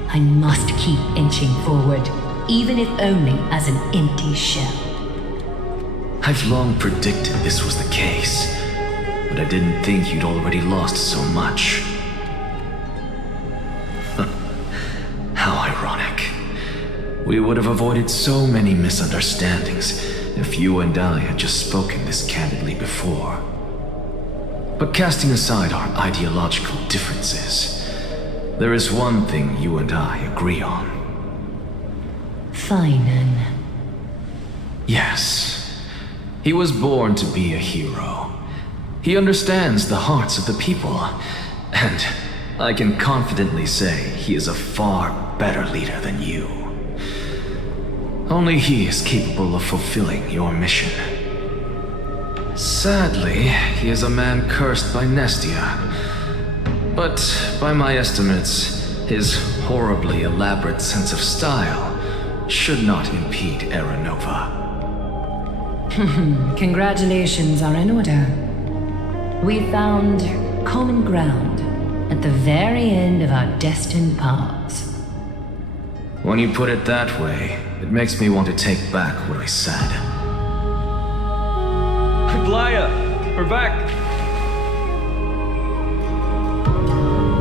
I must keep inching forward, even if only as an empty shell. I've long predicted this was the case, but I didn't think you'd already lost so much. How ironic. We would have avoided so many misunderstandings if you and I had just spoken this candidly before. But casting aside our ideological differences, there is one thing you and I agree on. Finan. Yes. He was born to be a hero. He understands the hearts of the people, and I can confidently say he is a far better leader than you. Only he is capable of fulfilling your mission. Sadly, he is a man cursed by Nestia. But by my estimates, his horribly elaborate sense of style should not impede Aranova. Congratulations are in order. We found common ground at the very end of our destined paths. When you put it that way, it makes me want to take back what I said. Glaya, we're back.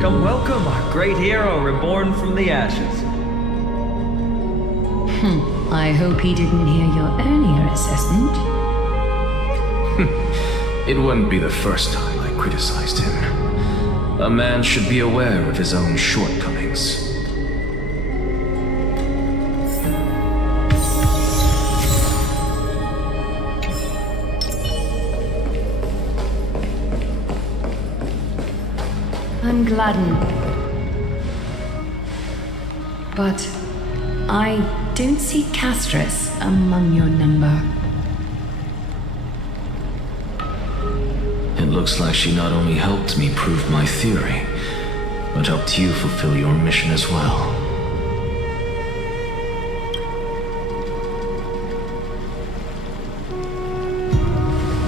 Come welcome our great hero reborn from the ashes. I hope he didn't hear your earlier assessment. It wouldn't be the first time I criticized him. A man should be aware of his own shortcomings. I'm gladdened. But I don't see Castress among your number. It looks like she not only helped me prove my theory, but helped you fulfill your mission as well.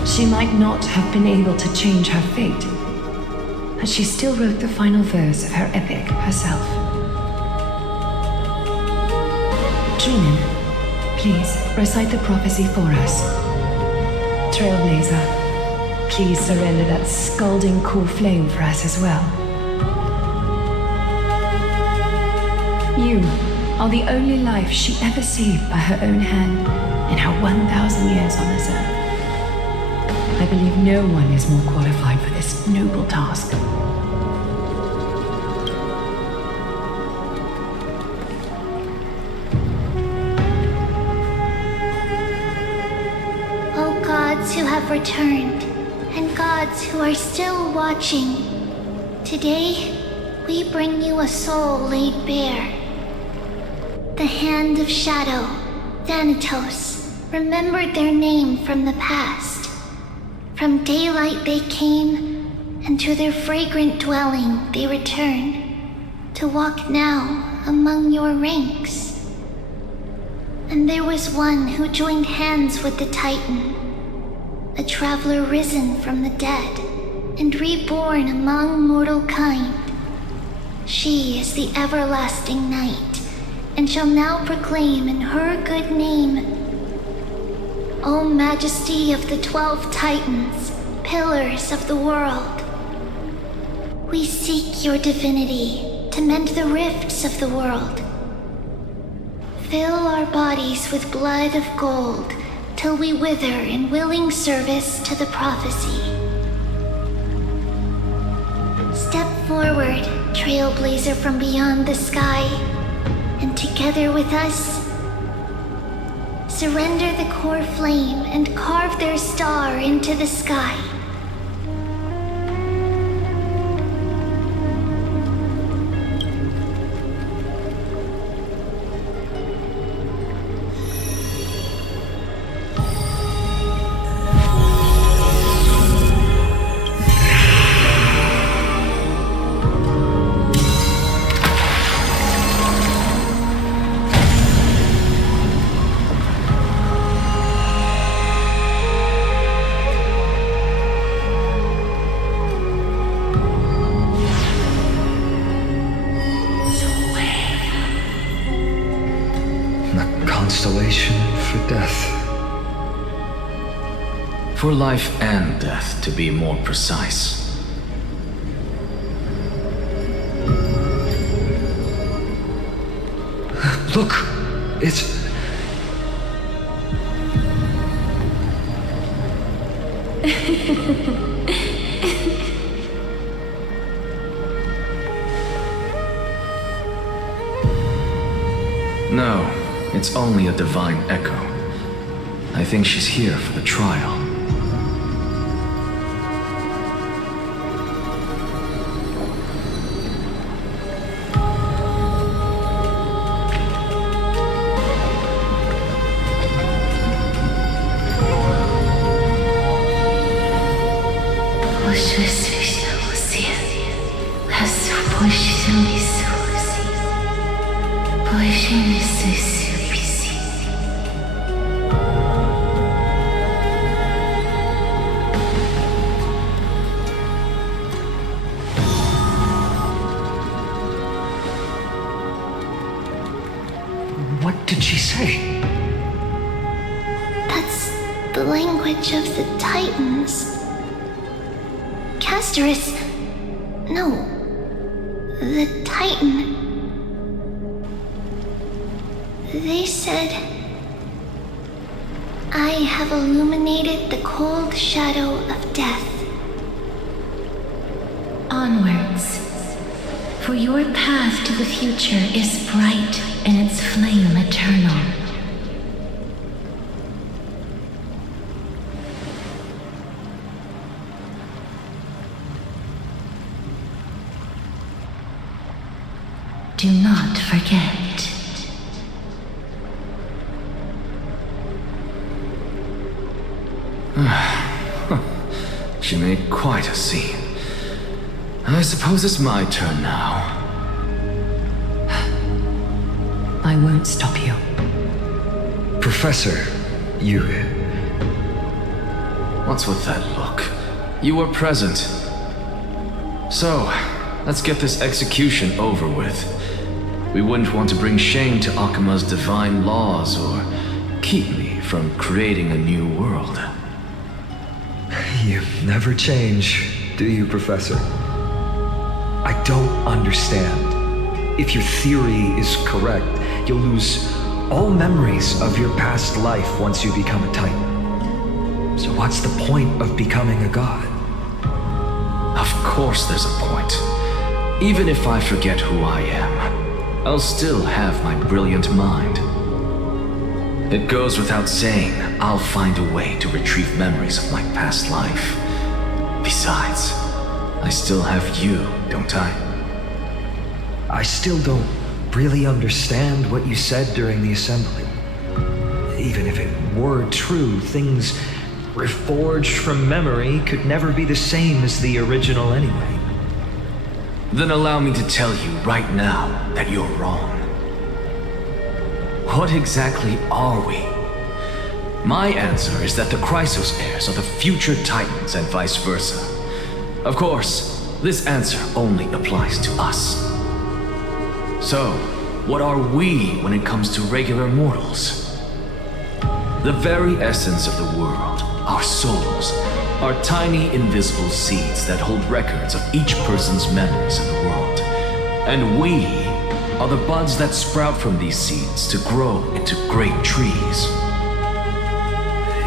She might not have been able to change her fate, but she still wrote the final verse of her epic herself. Truman, please recite the prophecy for us. Trailblazer, please surrender that scalding cool flame for us as well. You are the only life she ever saved by her own hand in her 1,000 years on this earth. I believe no one is more qualified for this noble task. O gods who have returned, and gods who are still watching, today we bring you a soul laid bare. The hand of shadow, Thanatos, remembered their name from the past. From daylight they came, and to their fragrant dwelling they return, to walk now among your ranks. And there was one who joined hands with the Titan, a traveler risen from the dead, and reborn among mortal kind. She is the everlasting night, and shall now proclaim in her good name, O Majesty of the 12 Titans, pillars of the world. We seek your divinity to mend the rifts of the world. Fill our bodies with blood of gold till we wither in willing service to the prophecy. Step forward, trailblazer from beyond the sky, and together with us, surrender the core flame and carve their star into the sky. A constellation for death. For life and death, to be more precise. Look, it's... No, it's only a divine echo. I think she's here for the trial. What did she say? That's the language of the Titans. Castorus... No. The Titan. They said... I have illuminated the cold shadow of death. Onwards. For your path to the future is bright and its flame eternal. Do not forget. She made quite a scene. I suppose it's my turn now. I won't stop you. Professor, you... What's with that look? You were present. So, let's get this execution over with. We wouldn't want to bring shame to Akima's divine laws or keep me from creating a new world. You never change, do you, Professor? I don't understand. If your theory is correct, you'll lose all memories of your past life once you become a Titan. So what's the point of becoming a god? Of course there's a point. Even if I forget who I am, I'll still have my brilliant mind. It goes without saying, I'll find a way to retrieve memories of my past life. Besides, I still have you, don't I? I still don't really understand what you said during the assembly. Even if it were true, things reforged from memory could never be the same as the original anyway. Then allow me to tell you right now that you're wrong. What exactly are we? My answer is that the Chrysos heirs are the future Titans and vice versa. Of course, this answer only applies to us. So, what are we when it comes to regular mortals? The very essence of the world, our souls, are tiny invisible seeds that hold records of each person's memories in the world. And we are the buds that sprout from these seeds to grow into great trees.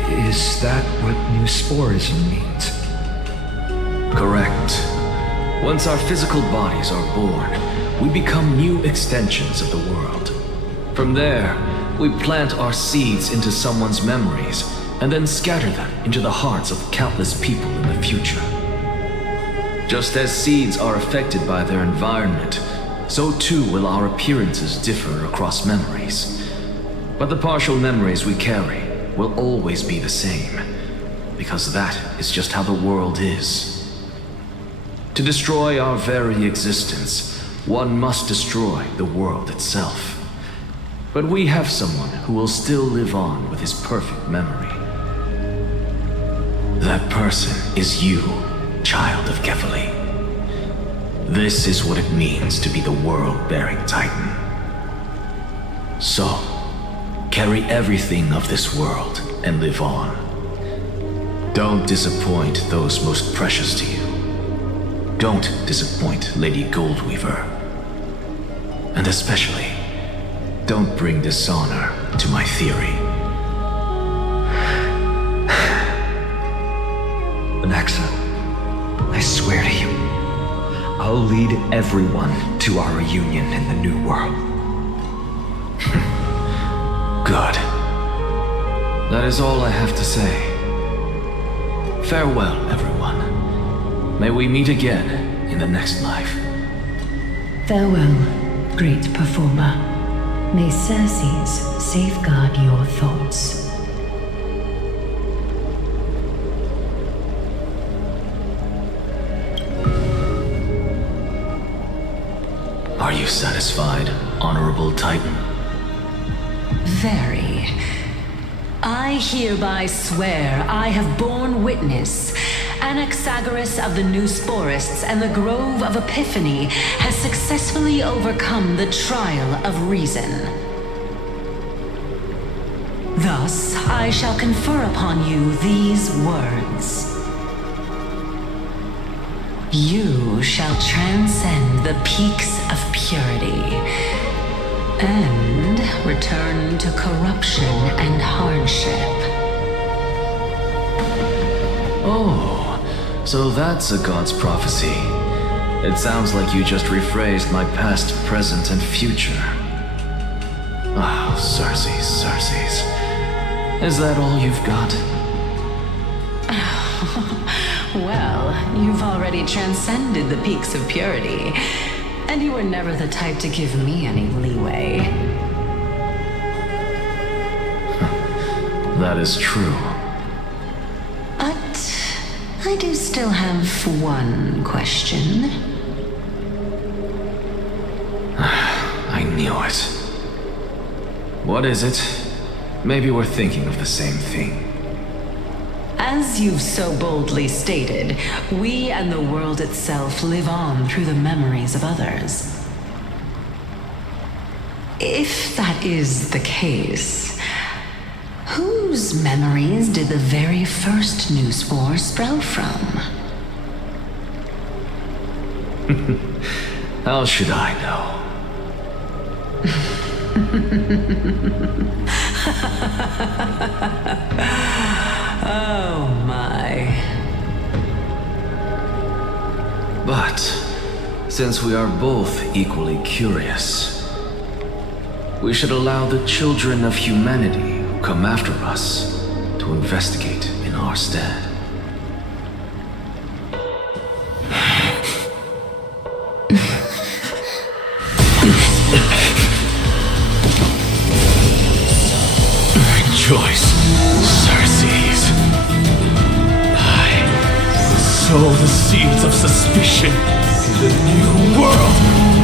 Is that what Newsporism means? Correct. Once our physical bodies are born, we become new extensions of the world. From there, we plant our seeds into someone's memories and then scatter them into the hearts of countless people in the future. Just as seeds are affected by their environment, so too will our appearances differ across memories. But the partial memories we carry will always be the same, because that is just how the world is. To destroy our very existence, one must destroy the world itself. But we have someone who will still live on with his perfect memory. That person is you, child of Kefali. This is what it means to be the world-bearing Titan. So, Carry everything of this world and live on. Don't disappoint those most precious to you. Don't disappoint Lady Goldweaver. And especially, don't bring dishonor to my theory. Anaxa, I swear to you, I'll lead everyone to our reunion in the New World. Good. That is all I have to say. Farewell, everyone. May we meet again in the next life. Farewell, great performer. May Circes safeguard your thoughts. Are you satisfied, Honorable Titan? Very. I hereby swear I have borne witness. Anaxagoras of the New Sporists and the Grove of Epiphany has successfully overcome the trial of reason. Thus, I shall confer upon you these words. You shall transcend the peaks of purity and return to corruption and hardship. Oh, so that's a god's prophecy. It sounds like you just rephrased my past, present, and future. Oh, Circes. Is that all you've got? Well, you've already transcended the peaks of purity, and you were never the type to give me any leeway. That is true. But I do still have one question. I knew it. What is it? Maybe we're thinking of the same thing. As you've so boldly stated, we and the world itself live on through the memories of others. If that is the case, whose memories did the very first new spore sprout from? How should I know? Oh my. But, since we are both equally curious, we should allow the children of humanity who come after us to investigate in our stead. Rejoice, Circes. I sow the seeds of suspicion in the new world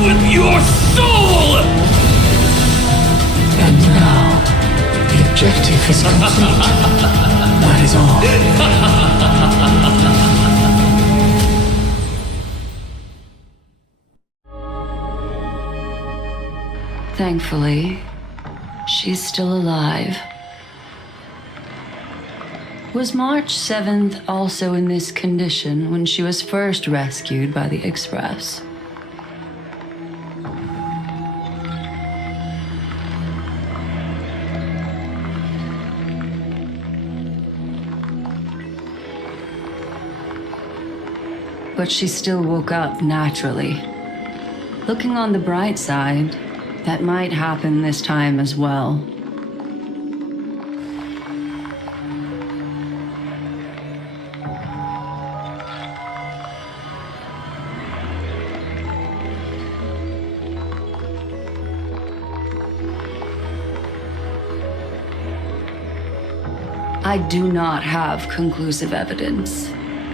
with your soul! And now, the objective is complete. That is all. Thankfully, she's still alive. Was March 7th also in this condition when she was first rescued by the Express? But she still woke up naturally. Looking on the bright side, that might happen this time as well. I do not have conclusive evidence,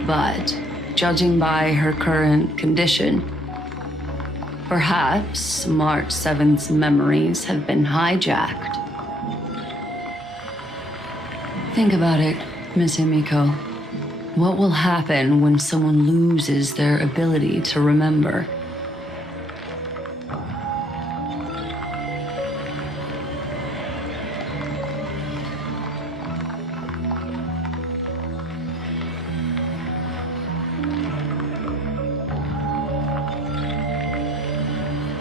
but judging by her current condition, perhaps March 7th's memories have been hijacked. Think about it, Miss Himiko. What will happen when someone loses their ability to remember?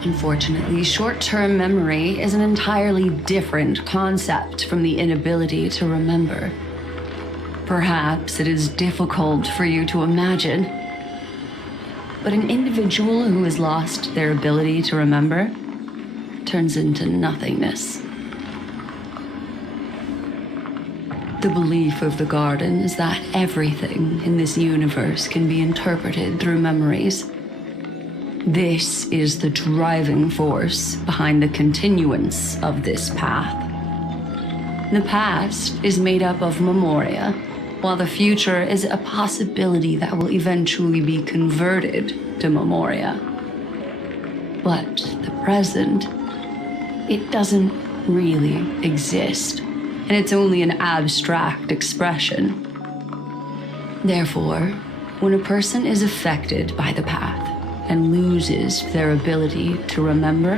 Unfortunately, short-term memory is an entirely different concept from the inability to remember. Perhaps it is difficult for you to imagine, but an individual who has lost their ability to remember turns into nothingness. The belief of the Garden is that everything in this universe can be interpreted through memories. This is the driving force behind the continuance of this path. The past is made up of memoria, while the future is a possibility that will eventually be converted to memoria. But the present, it doesn't really exist, and it's only an abstract expression. Therefore, when a person is affected by the path and loses their ability to remember,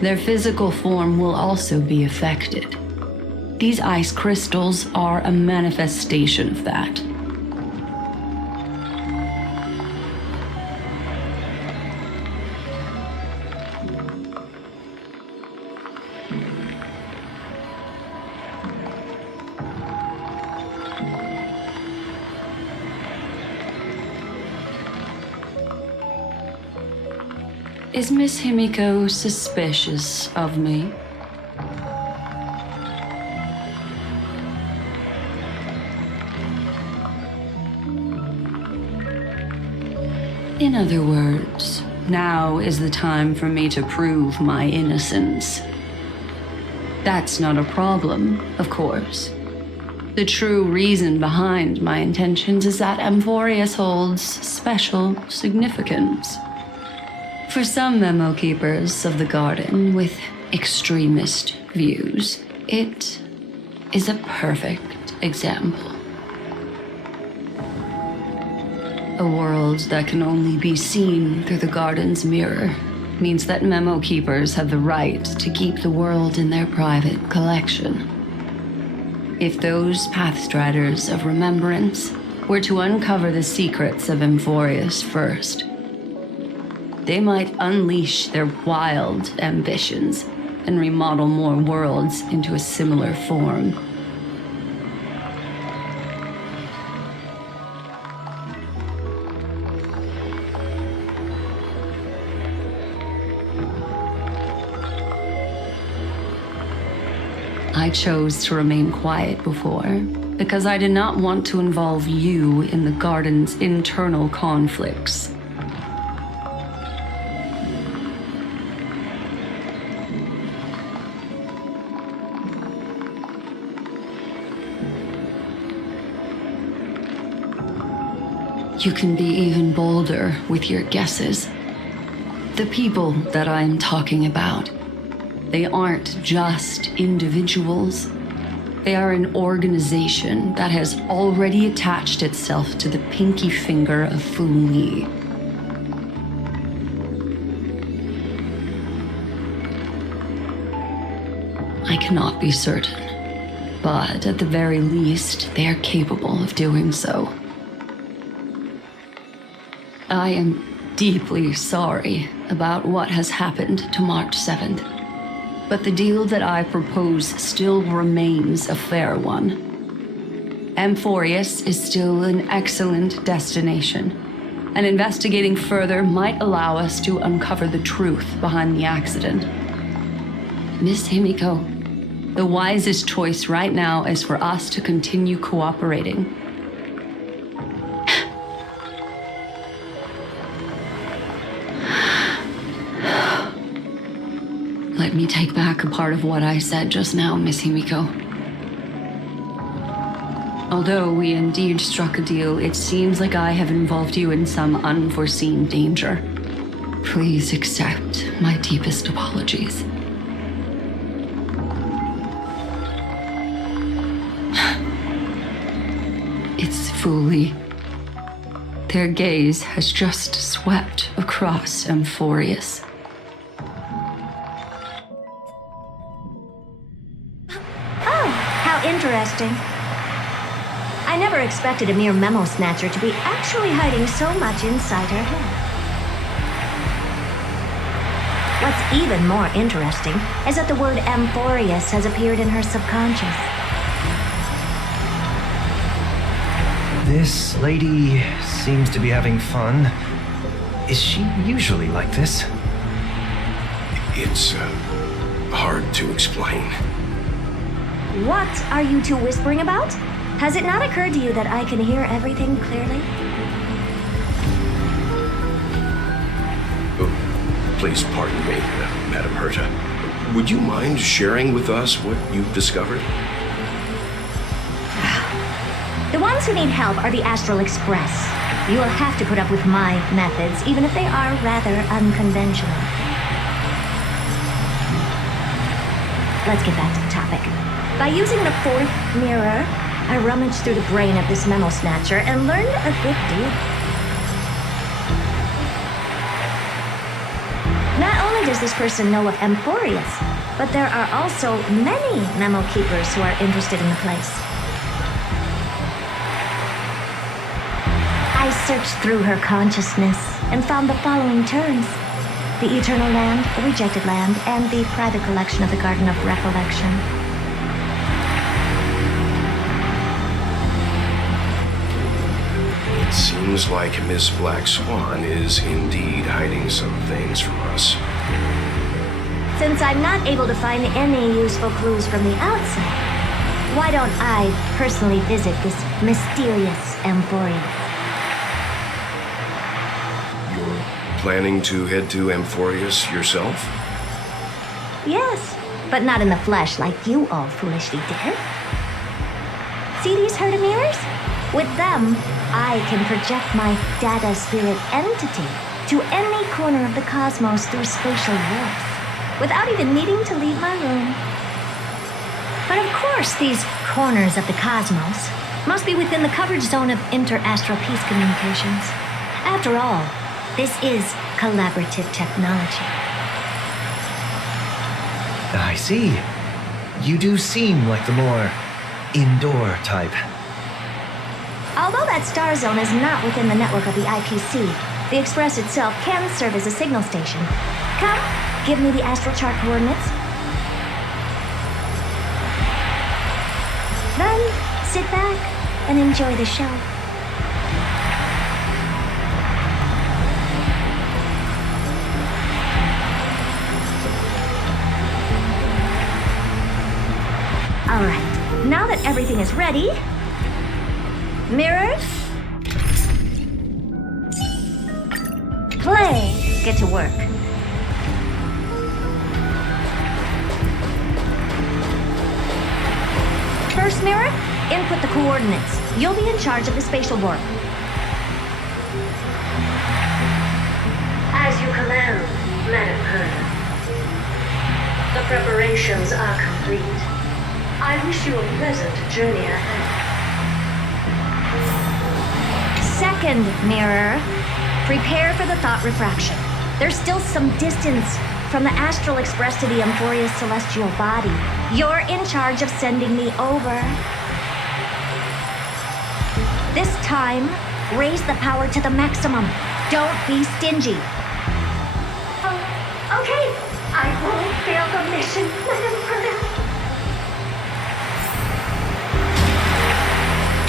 their physical form will also be affected. These ice crystals are a manifestation of that. Is Miss Himiko suspicious of me? In other words, now is the time for me to prove my innocence. That's not a problem, of course. The true reason behind my intentions is that Amphoreus holds special significance. For some memo keepers of the Garden with extremist views, it is a perfect example. A world that can only be seen through the Garden's mirror means that memo keepers have the right to keep the world in their private collection. If those Pathstriders of Remembrance were to uncover the secrets of Amphoreus first, they might unleash their wild ambitions and remodel more worlds into a similar form. I chose to remain quiet before because I did not want to involve you in the Garden's internal conflicts. You can be even bolder with your guesses. The people that I'm talking about, they aren't just individuals. They are an organization that has already attached itself to the pinky finger of Fu Li. I cannot be certain, but at the very least, they are capable of doing so. I am deeply sorry about what has happened to March 7th, but the deal that I propose still remains a fair one. Amphoreus is still an excellent destination, and investigating further might allow us to uncover the truth behind the accident. Miss Himiko, the wisest choice right now is for us to continue cooperating. Let me take back a part of what I said just now, Miss Himiko. Although we indeed struck a deal, it seems like I have involved you in some unforeseen danger. Please accept my deepest apologies. It's Fu Li. Their gaze has just swept across Amphoreus. Interesting. I never expected a mere memo snatcher to be actually hiding so much inside her head. What's even more interesting is that the word Amphoreus has appeared in her subconscious. This lady seems to be having fun. Is she usually like this? It's hard to explain. What are you two whispering about? Has it not occurred to you that I can hear everything clearly? Oh, please pardon me, Madam Herta. Would you mind sharing with us what you've discovered? The ones who need help are the Astral Express. You will have to put up with my methods, even if they are rather unconventional. Let's get back to the topic. By using the fourth mirror, I rummaged through the brain of this memo snatcher and learned a good deal. Not only does this person know of Amphoreus, but there are also many memo keepers who are interested in the place. I searched through her consciousness and found the following terms: the Eternal Land, the Rejected Land, and the private collection of the Garden of Recollection. It seems like Miss Black Swan is indeed hiding some things from us. Since I'm not able to find any useful clues from the outside, why don't I personally visit this mysterious Amphoreus? Planning to head to Amphoreus yourself? Yes, but not in the flesh like you all foolishly did. See these Herta mirrors? With them, I can project my data spirit entity to any corner of the cosmos through spatial warps, without even needing to leave my room. But of course, these corners of the cosmos must be within the coverage zone of inter-astral peace communications. After all, this is collaborative technology. I see. You do seem like the more indoor type. Although that star zone is not within the network of the IPC, the Express itself can serve as a signal station. Come, give me the astral chart coordinates. Then, sit back and enjoy the show. All right, now that everything is ready, mirrors, play, get to work. First mirror, input the coordinates. You'll be in charge of the spatial warp. As you command, Madam Herta. The preparations are complete. I wish you a pleasant journey ahead. Second mirror, prepare for the thought refraction. There's still some distance from the Astral Express to the Amphoreus celestial body. You're in charge of sending me over. This time, raise the power to the maximum. Don't be stingy. Oh, okay. I won't fail the mission, Madam Herta.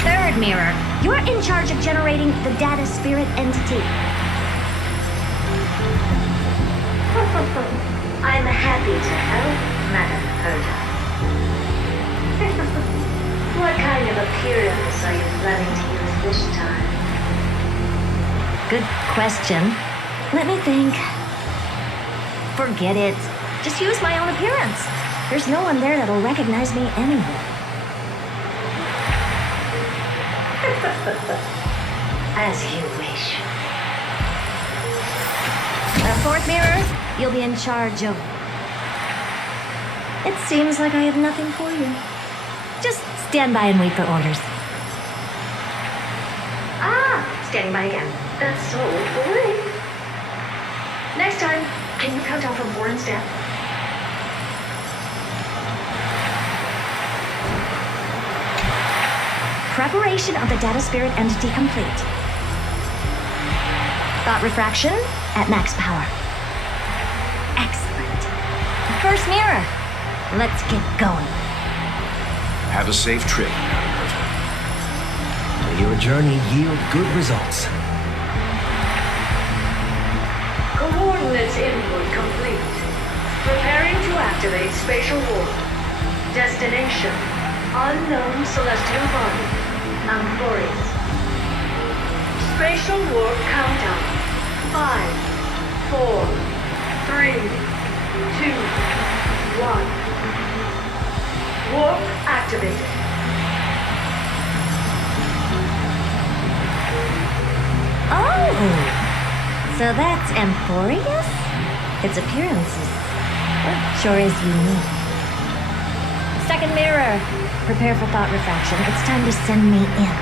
Third mirror, you're in charge of generating the data spirit entity. I'm happy to help, Madam Herta. What kind of appearance are you planning to use this time? Good question. Let me think. Forget it. Just use my own appearance. There's no one there that'll recognize me anyway. As you wish. Fourth mirror, you'll be in charge of... It seems like I have nothing for you. Just stand by and wait for orders. Standing by again. That's so boring. Next time, can you count down from 4 and step? Preparation of the data spirit entity complete. Thought refraction at max power. Excellent. first mirror. Let's get going. Have a safe trip, Madam Herta. May your journey yield good results. Coordinates input complete. Preparing to activate spatial warp. Destination: unknown celestial body. Amphoreus. Spatial warp countdown. 5, 4, 3, 2, 1. Warp activated. Oh! So that's Amphoreus? Its appearance sure is unique. Second mirror. Prepare for thought refraction. It's time to send me in.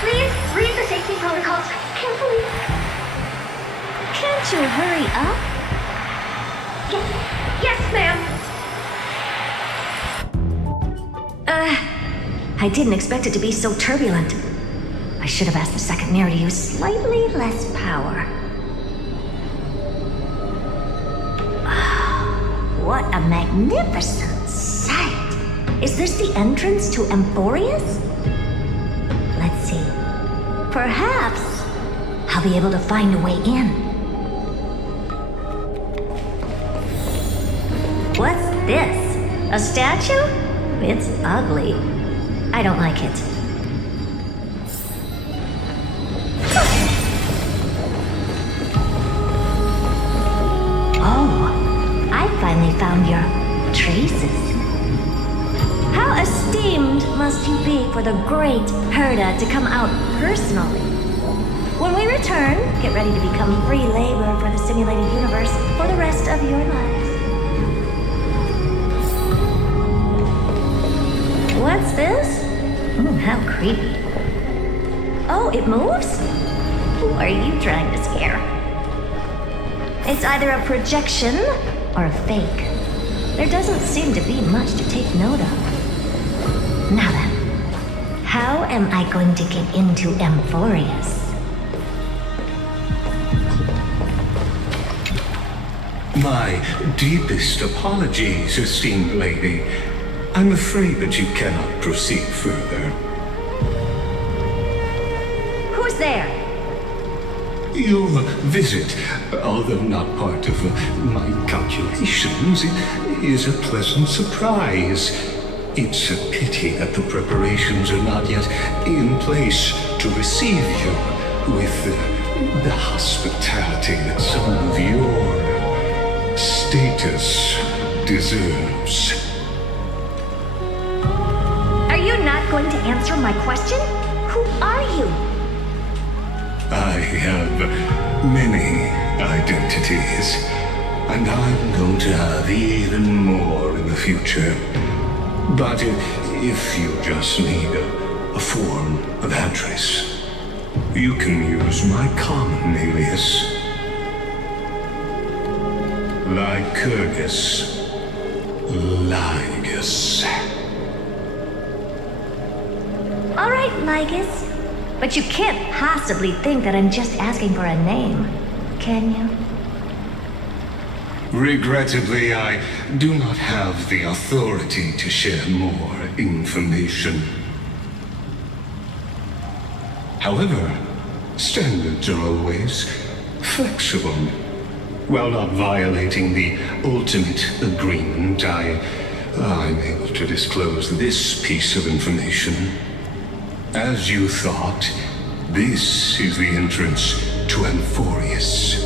Please read the safety protocols carefully. Can't you hurry up? Yes, ma'am. I didn't expect it to be so turbulent. I should have asked the second mirror to use slightly less power. What a magnificent sight! Is this the entrance to Amphoreus? Let's see. Perhaps I'll be able to find a way in. What's this? A statue? It's ugly. I don't like it. Oh, I finally found your traces. How esteemed must you be for the great Herta to come out personally? When we return, get ready to become free labor for the simulated universe for the rest of your lives. What's this? How creepy. Oh, it moves? Who are you trying to scare? It's either a projection or a fake. There doesn't seem to be much to take note of. Now then, how am I going to get into Amphoreus? My deepest apologies, esteemed lady. I'm afraid that you cannot proceed further. Who's there? Your visit, although not part of my calculations, is a pleasant surprise. It's a pity that the preparations are not yet in place to receive you with the hospitality that someone of your status deserves. Are you not going to answer my question? Who are you? I have many identities, and I'm going to have even more in the future. But if you just need a form of address, you can use my common alias. Lycurgus Lygus. All right, Lygus. But you can't possibly think that I'm just asking for a name, can you? Regrettably, I do not have the authority to share more information. However, standards are always flexible. While not violating the ultimate agreement, I'm able to disclose this piece of information. As you thought, this is the entrance to Amphoreus.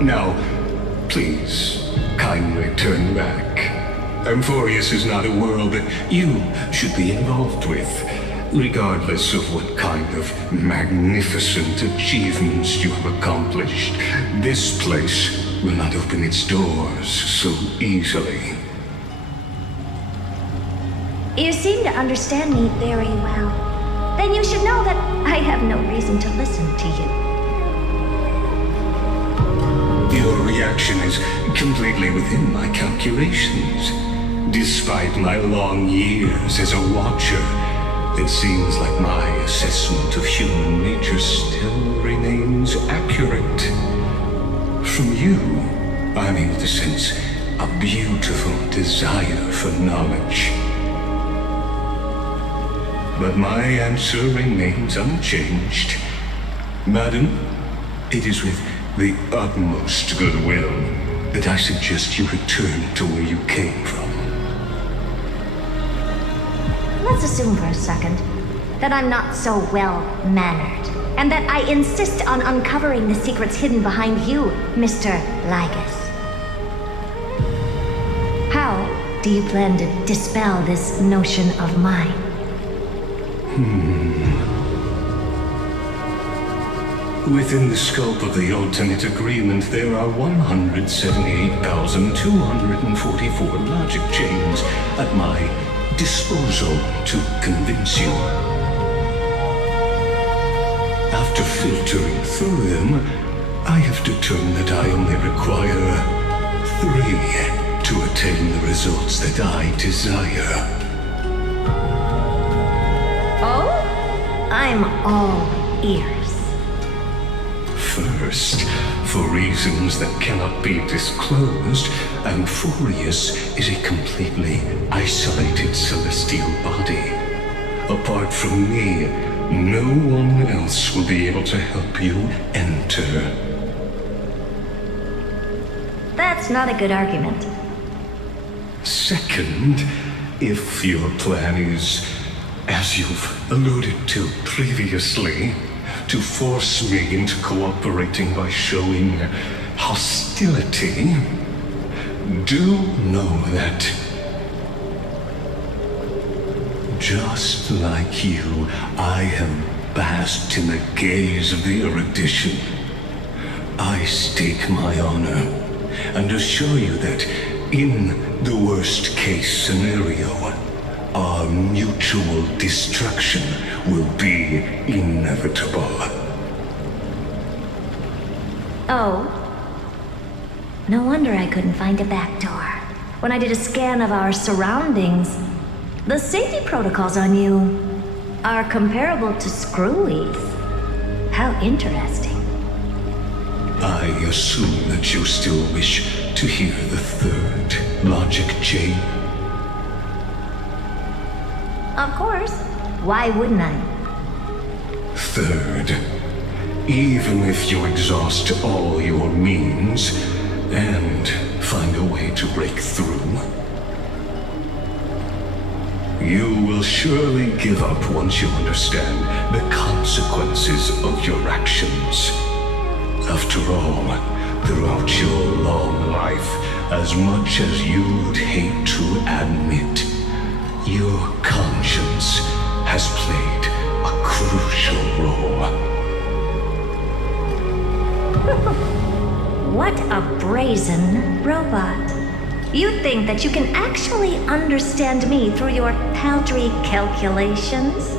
Now, please, kindly turn back. Amphoreus is not a world that you should be involved with, regardless of what kind of magnificent achievements you have accomplished. This place will not open its doors so easily. You seem to understand me very well. Then you should know that I have no reason to listen to you. Your reaction is completely within my calculations. Despite my long years as a watcher, It seems like my assessment of human nature still remains accurate. From you, I'm able to sense a beautiful desire for knowledge. But my answer remains unchanged. Madam, it is with the utmost goodwill that I suggest you return to where you came from. Let's assume for a second that I'm not so well-mannered, and that I insist on uncovering the secrets hidden behind you, Mr. Lygus. How do you plan to dispel this notion of mine? Within the scope of the ultimate agreement, there are 178,244 logic chains at my disposal to convince you. After filtering through them, I have determined that I only require 3 to attain the results that I desire. Oh? I'm all ears. First, for reasons that cannot be disclosed, Amphoreus is a completely isolated celestial body. Apart from me, no one else will be able to help you enter. That's not a good argument. Second, if your plan is, as you've alluded to previously, to force me into cooperating by showing hostility, do know that, just like you, I have basked in the gaze of the erudition. I stake my honor and assure you that in the worst case scenario, our mutual destruction will be inevitable. Oh. No wonder I couldn't find a back door. When I did a scan of our surroundings, the safety protocols on you are comparable to Screwy's. How interesting. I assume that you still wish to hear the third logic chain. Of course. Why wouldn't I? Third, even if you exhaust all your means and find a way to break through, you will surely give up once you understand the consequences of your actions. After all, throughout your long life, as much as you'd hate to admit, your conscience has played a crucial role. What a brazen robot. You think that you can actually understand me through your paltry calculations?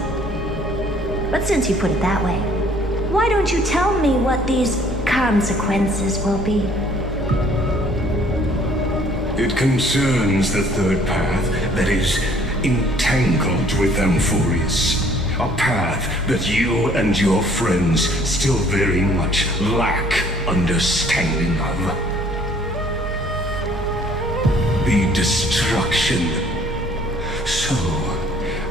But since you put it that way, why don't you tell me what these consequences will be? It concerns the third path that is entangled with Amphoreus. A path that you and your friends still very much lack understanding of. The destruction. So,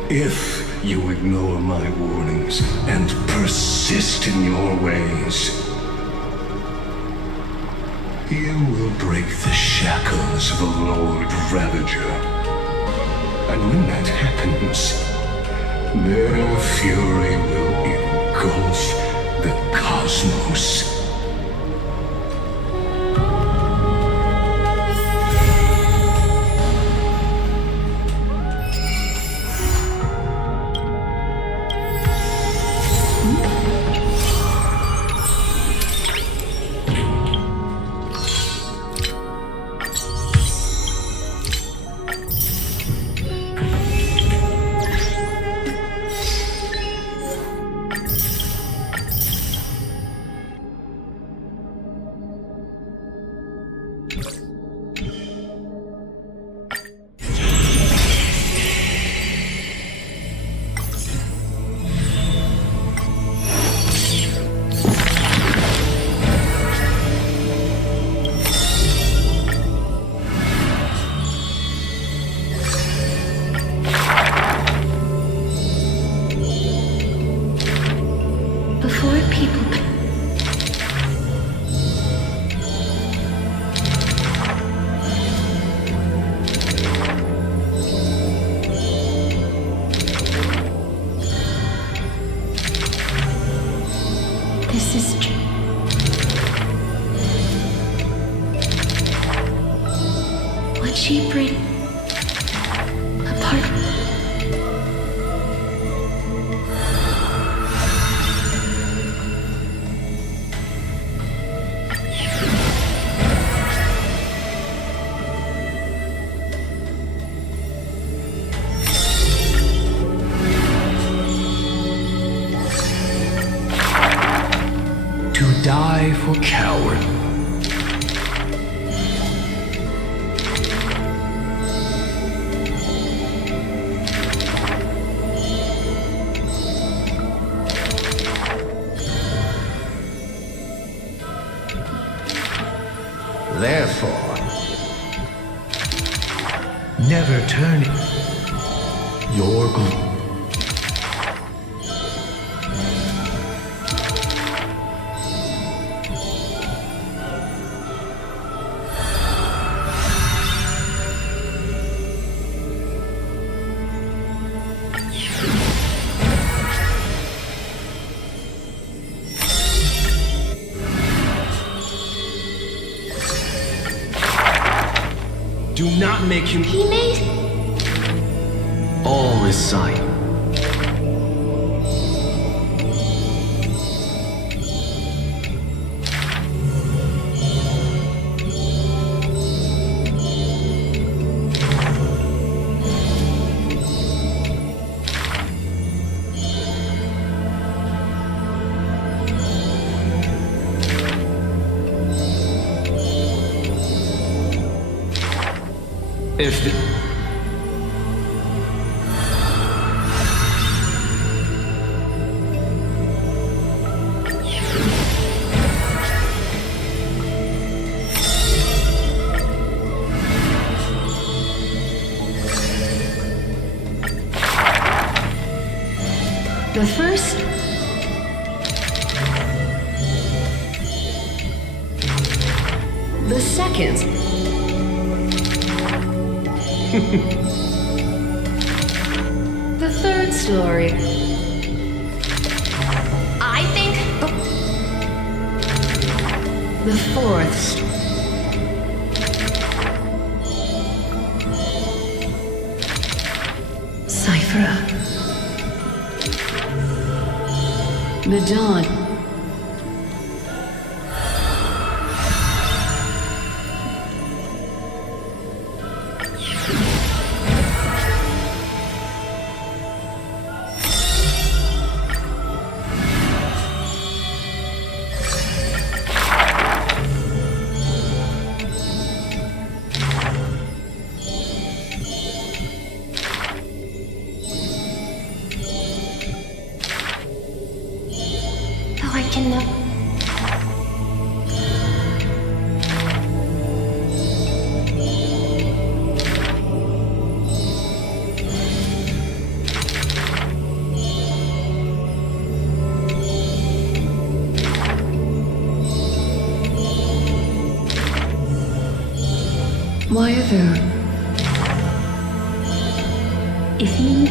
if you ignore my warnings and persist in your ways, you will break the shackles of a Lord Ravager. And when that happens, their fury will engulf the cosmos. What'd she bring? A part. To die for coward. Therefore, never turn your gloom. Do not make him. He made. All is sight. If the... The first. The second. The third story. I think. The fourth. Cyphera. The dawn. I can never. Why are there? If you.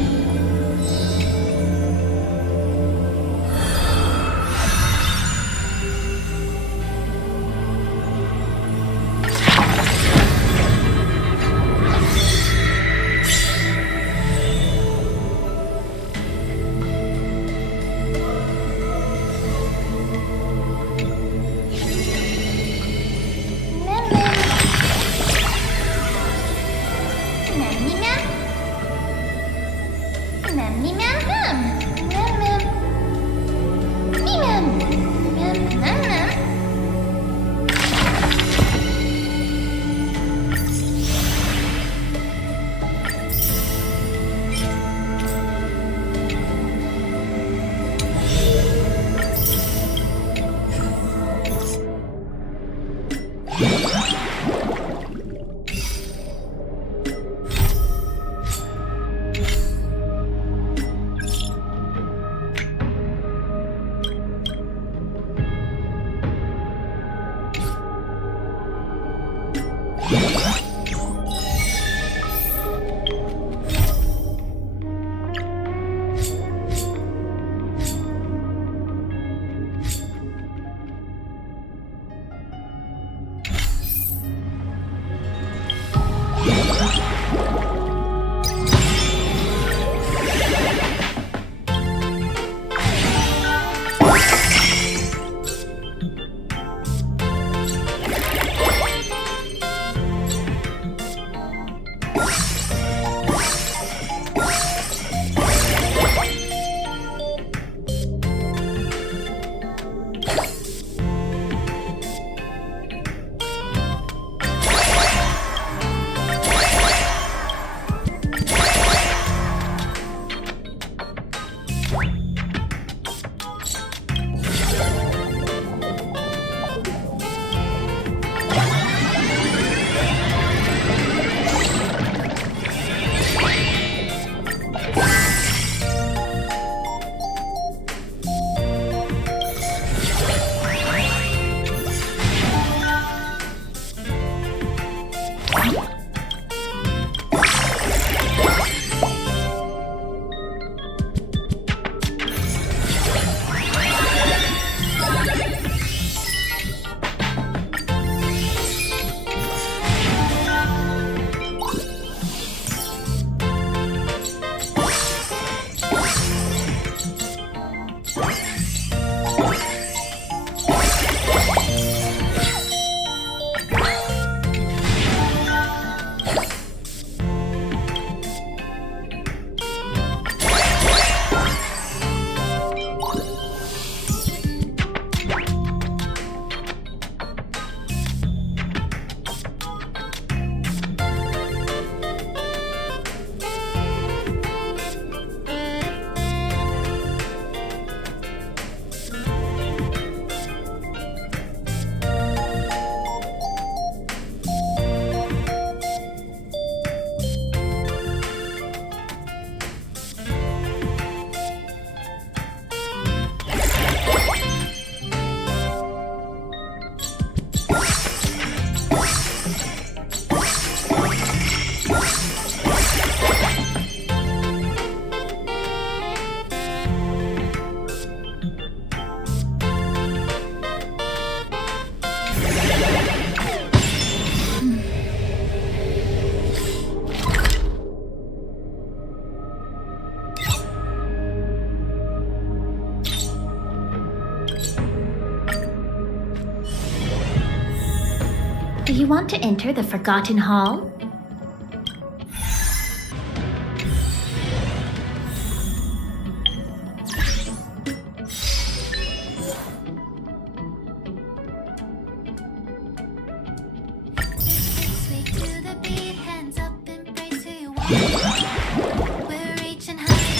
Do you want to enter the Forgotten Hall? Sway to the beat, hands up, embrace who you want. We're reaching heights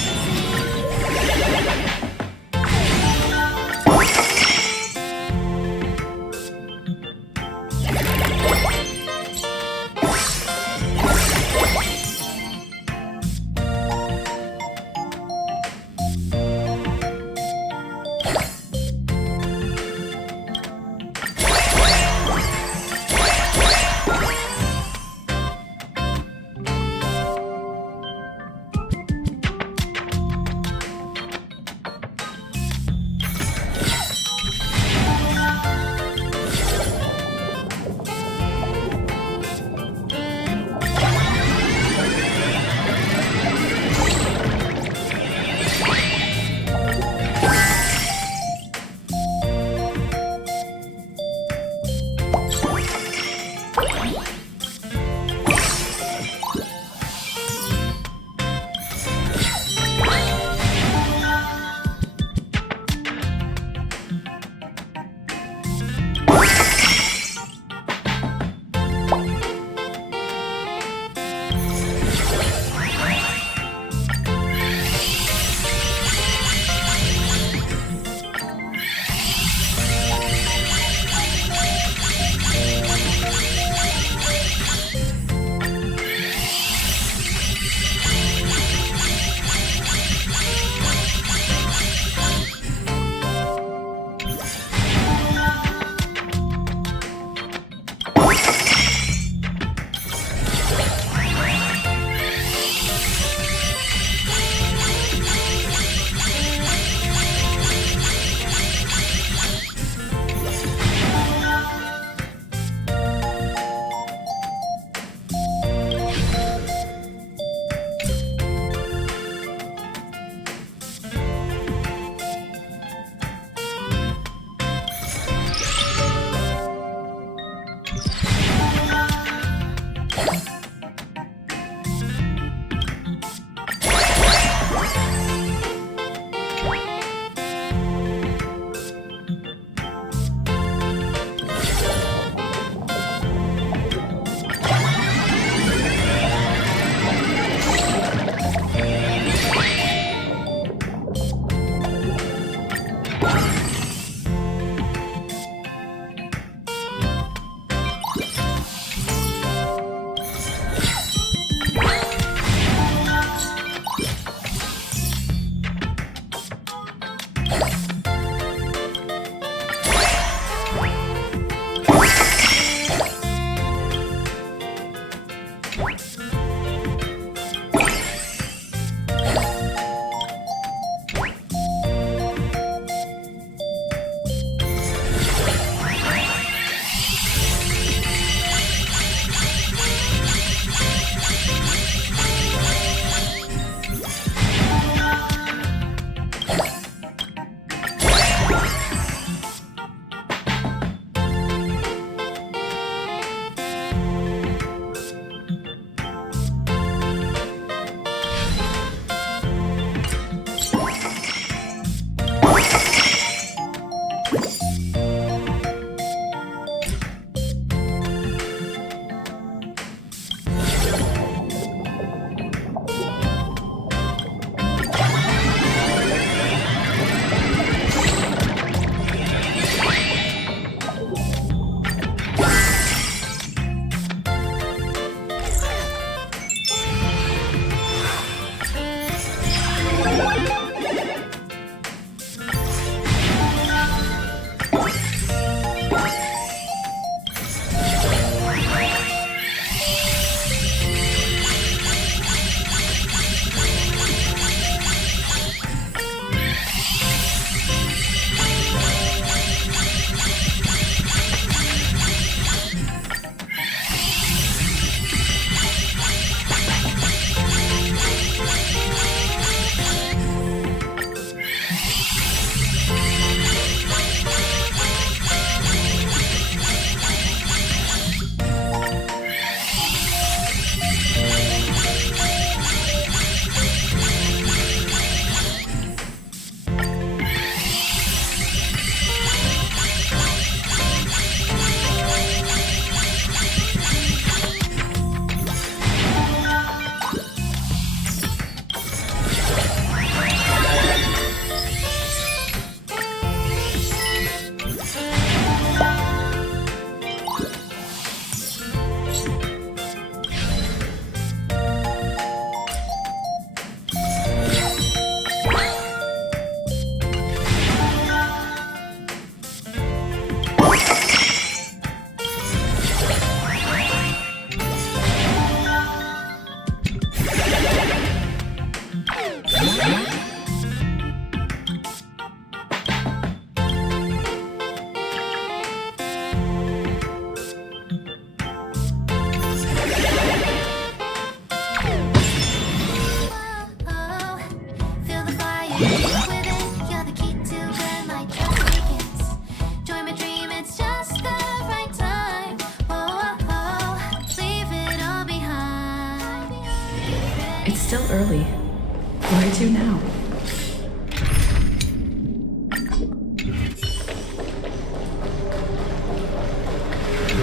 It's still early. Where to now?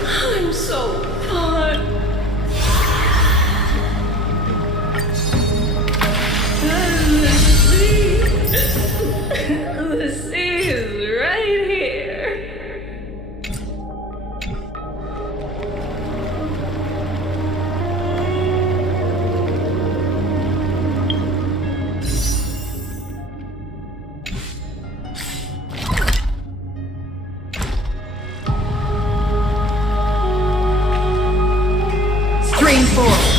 I'm so hot. The sea is right here. Stream forward.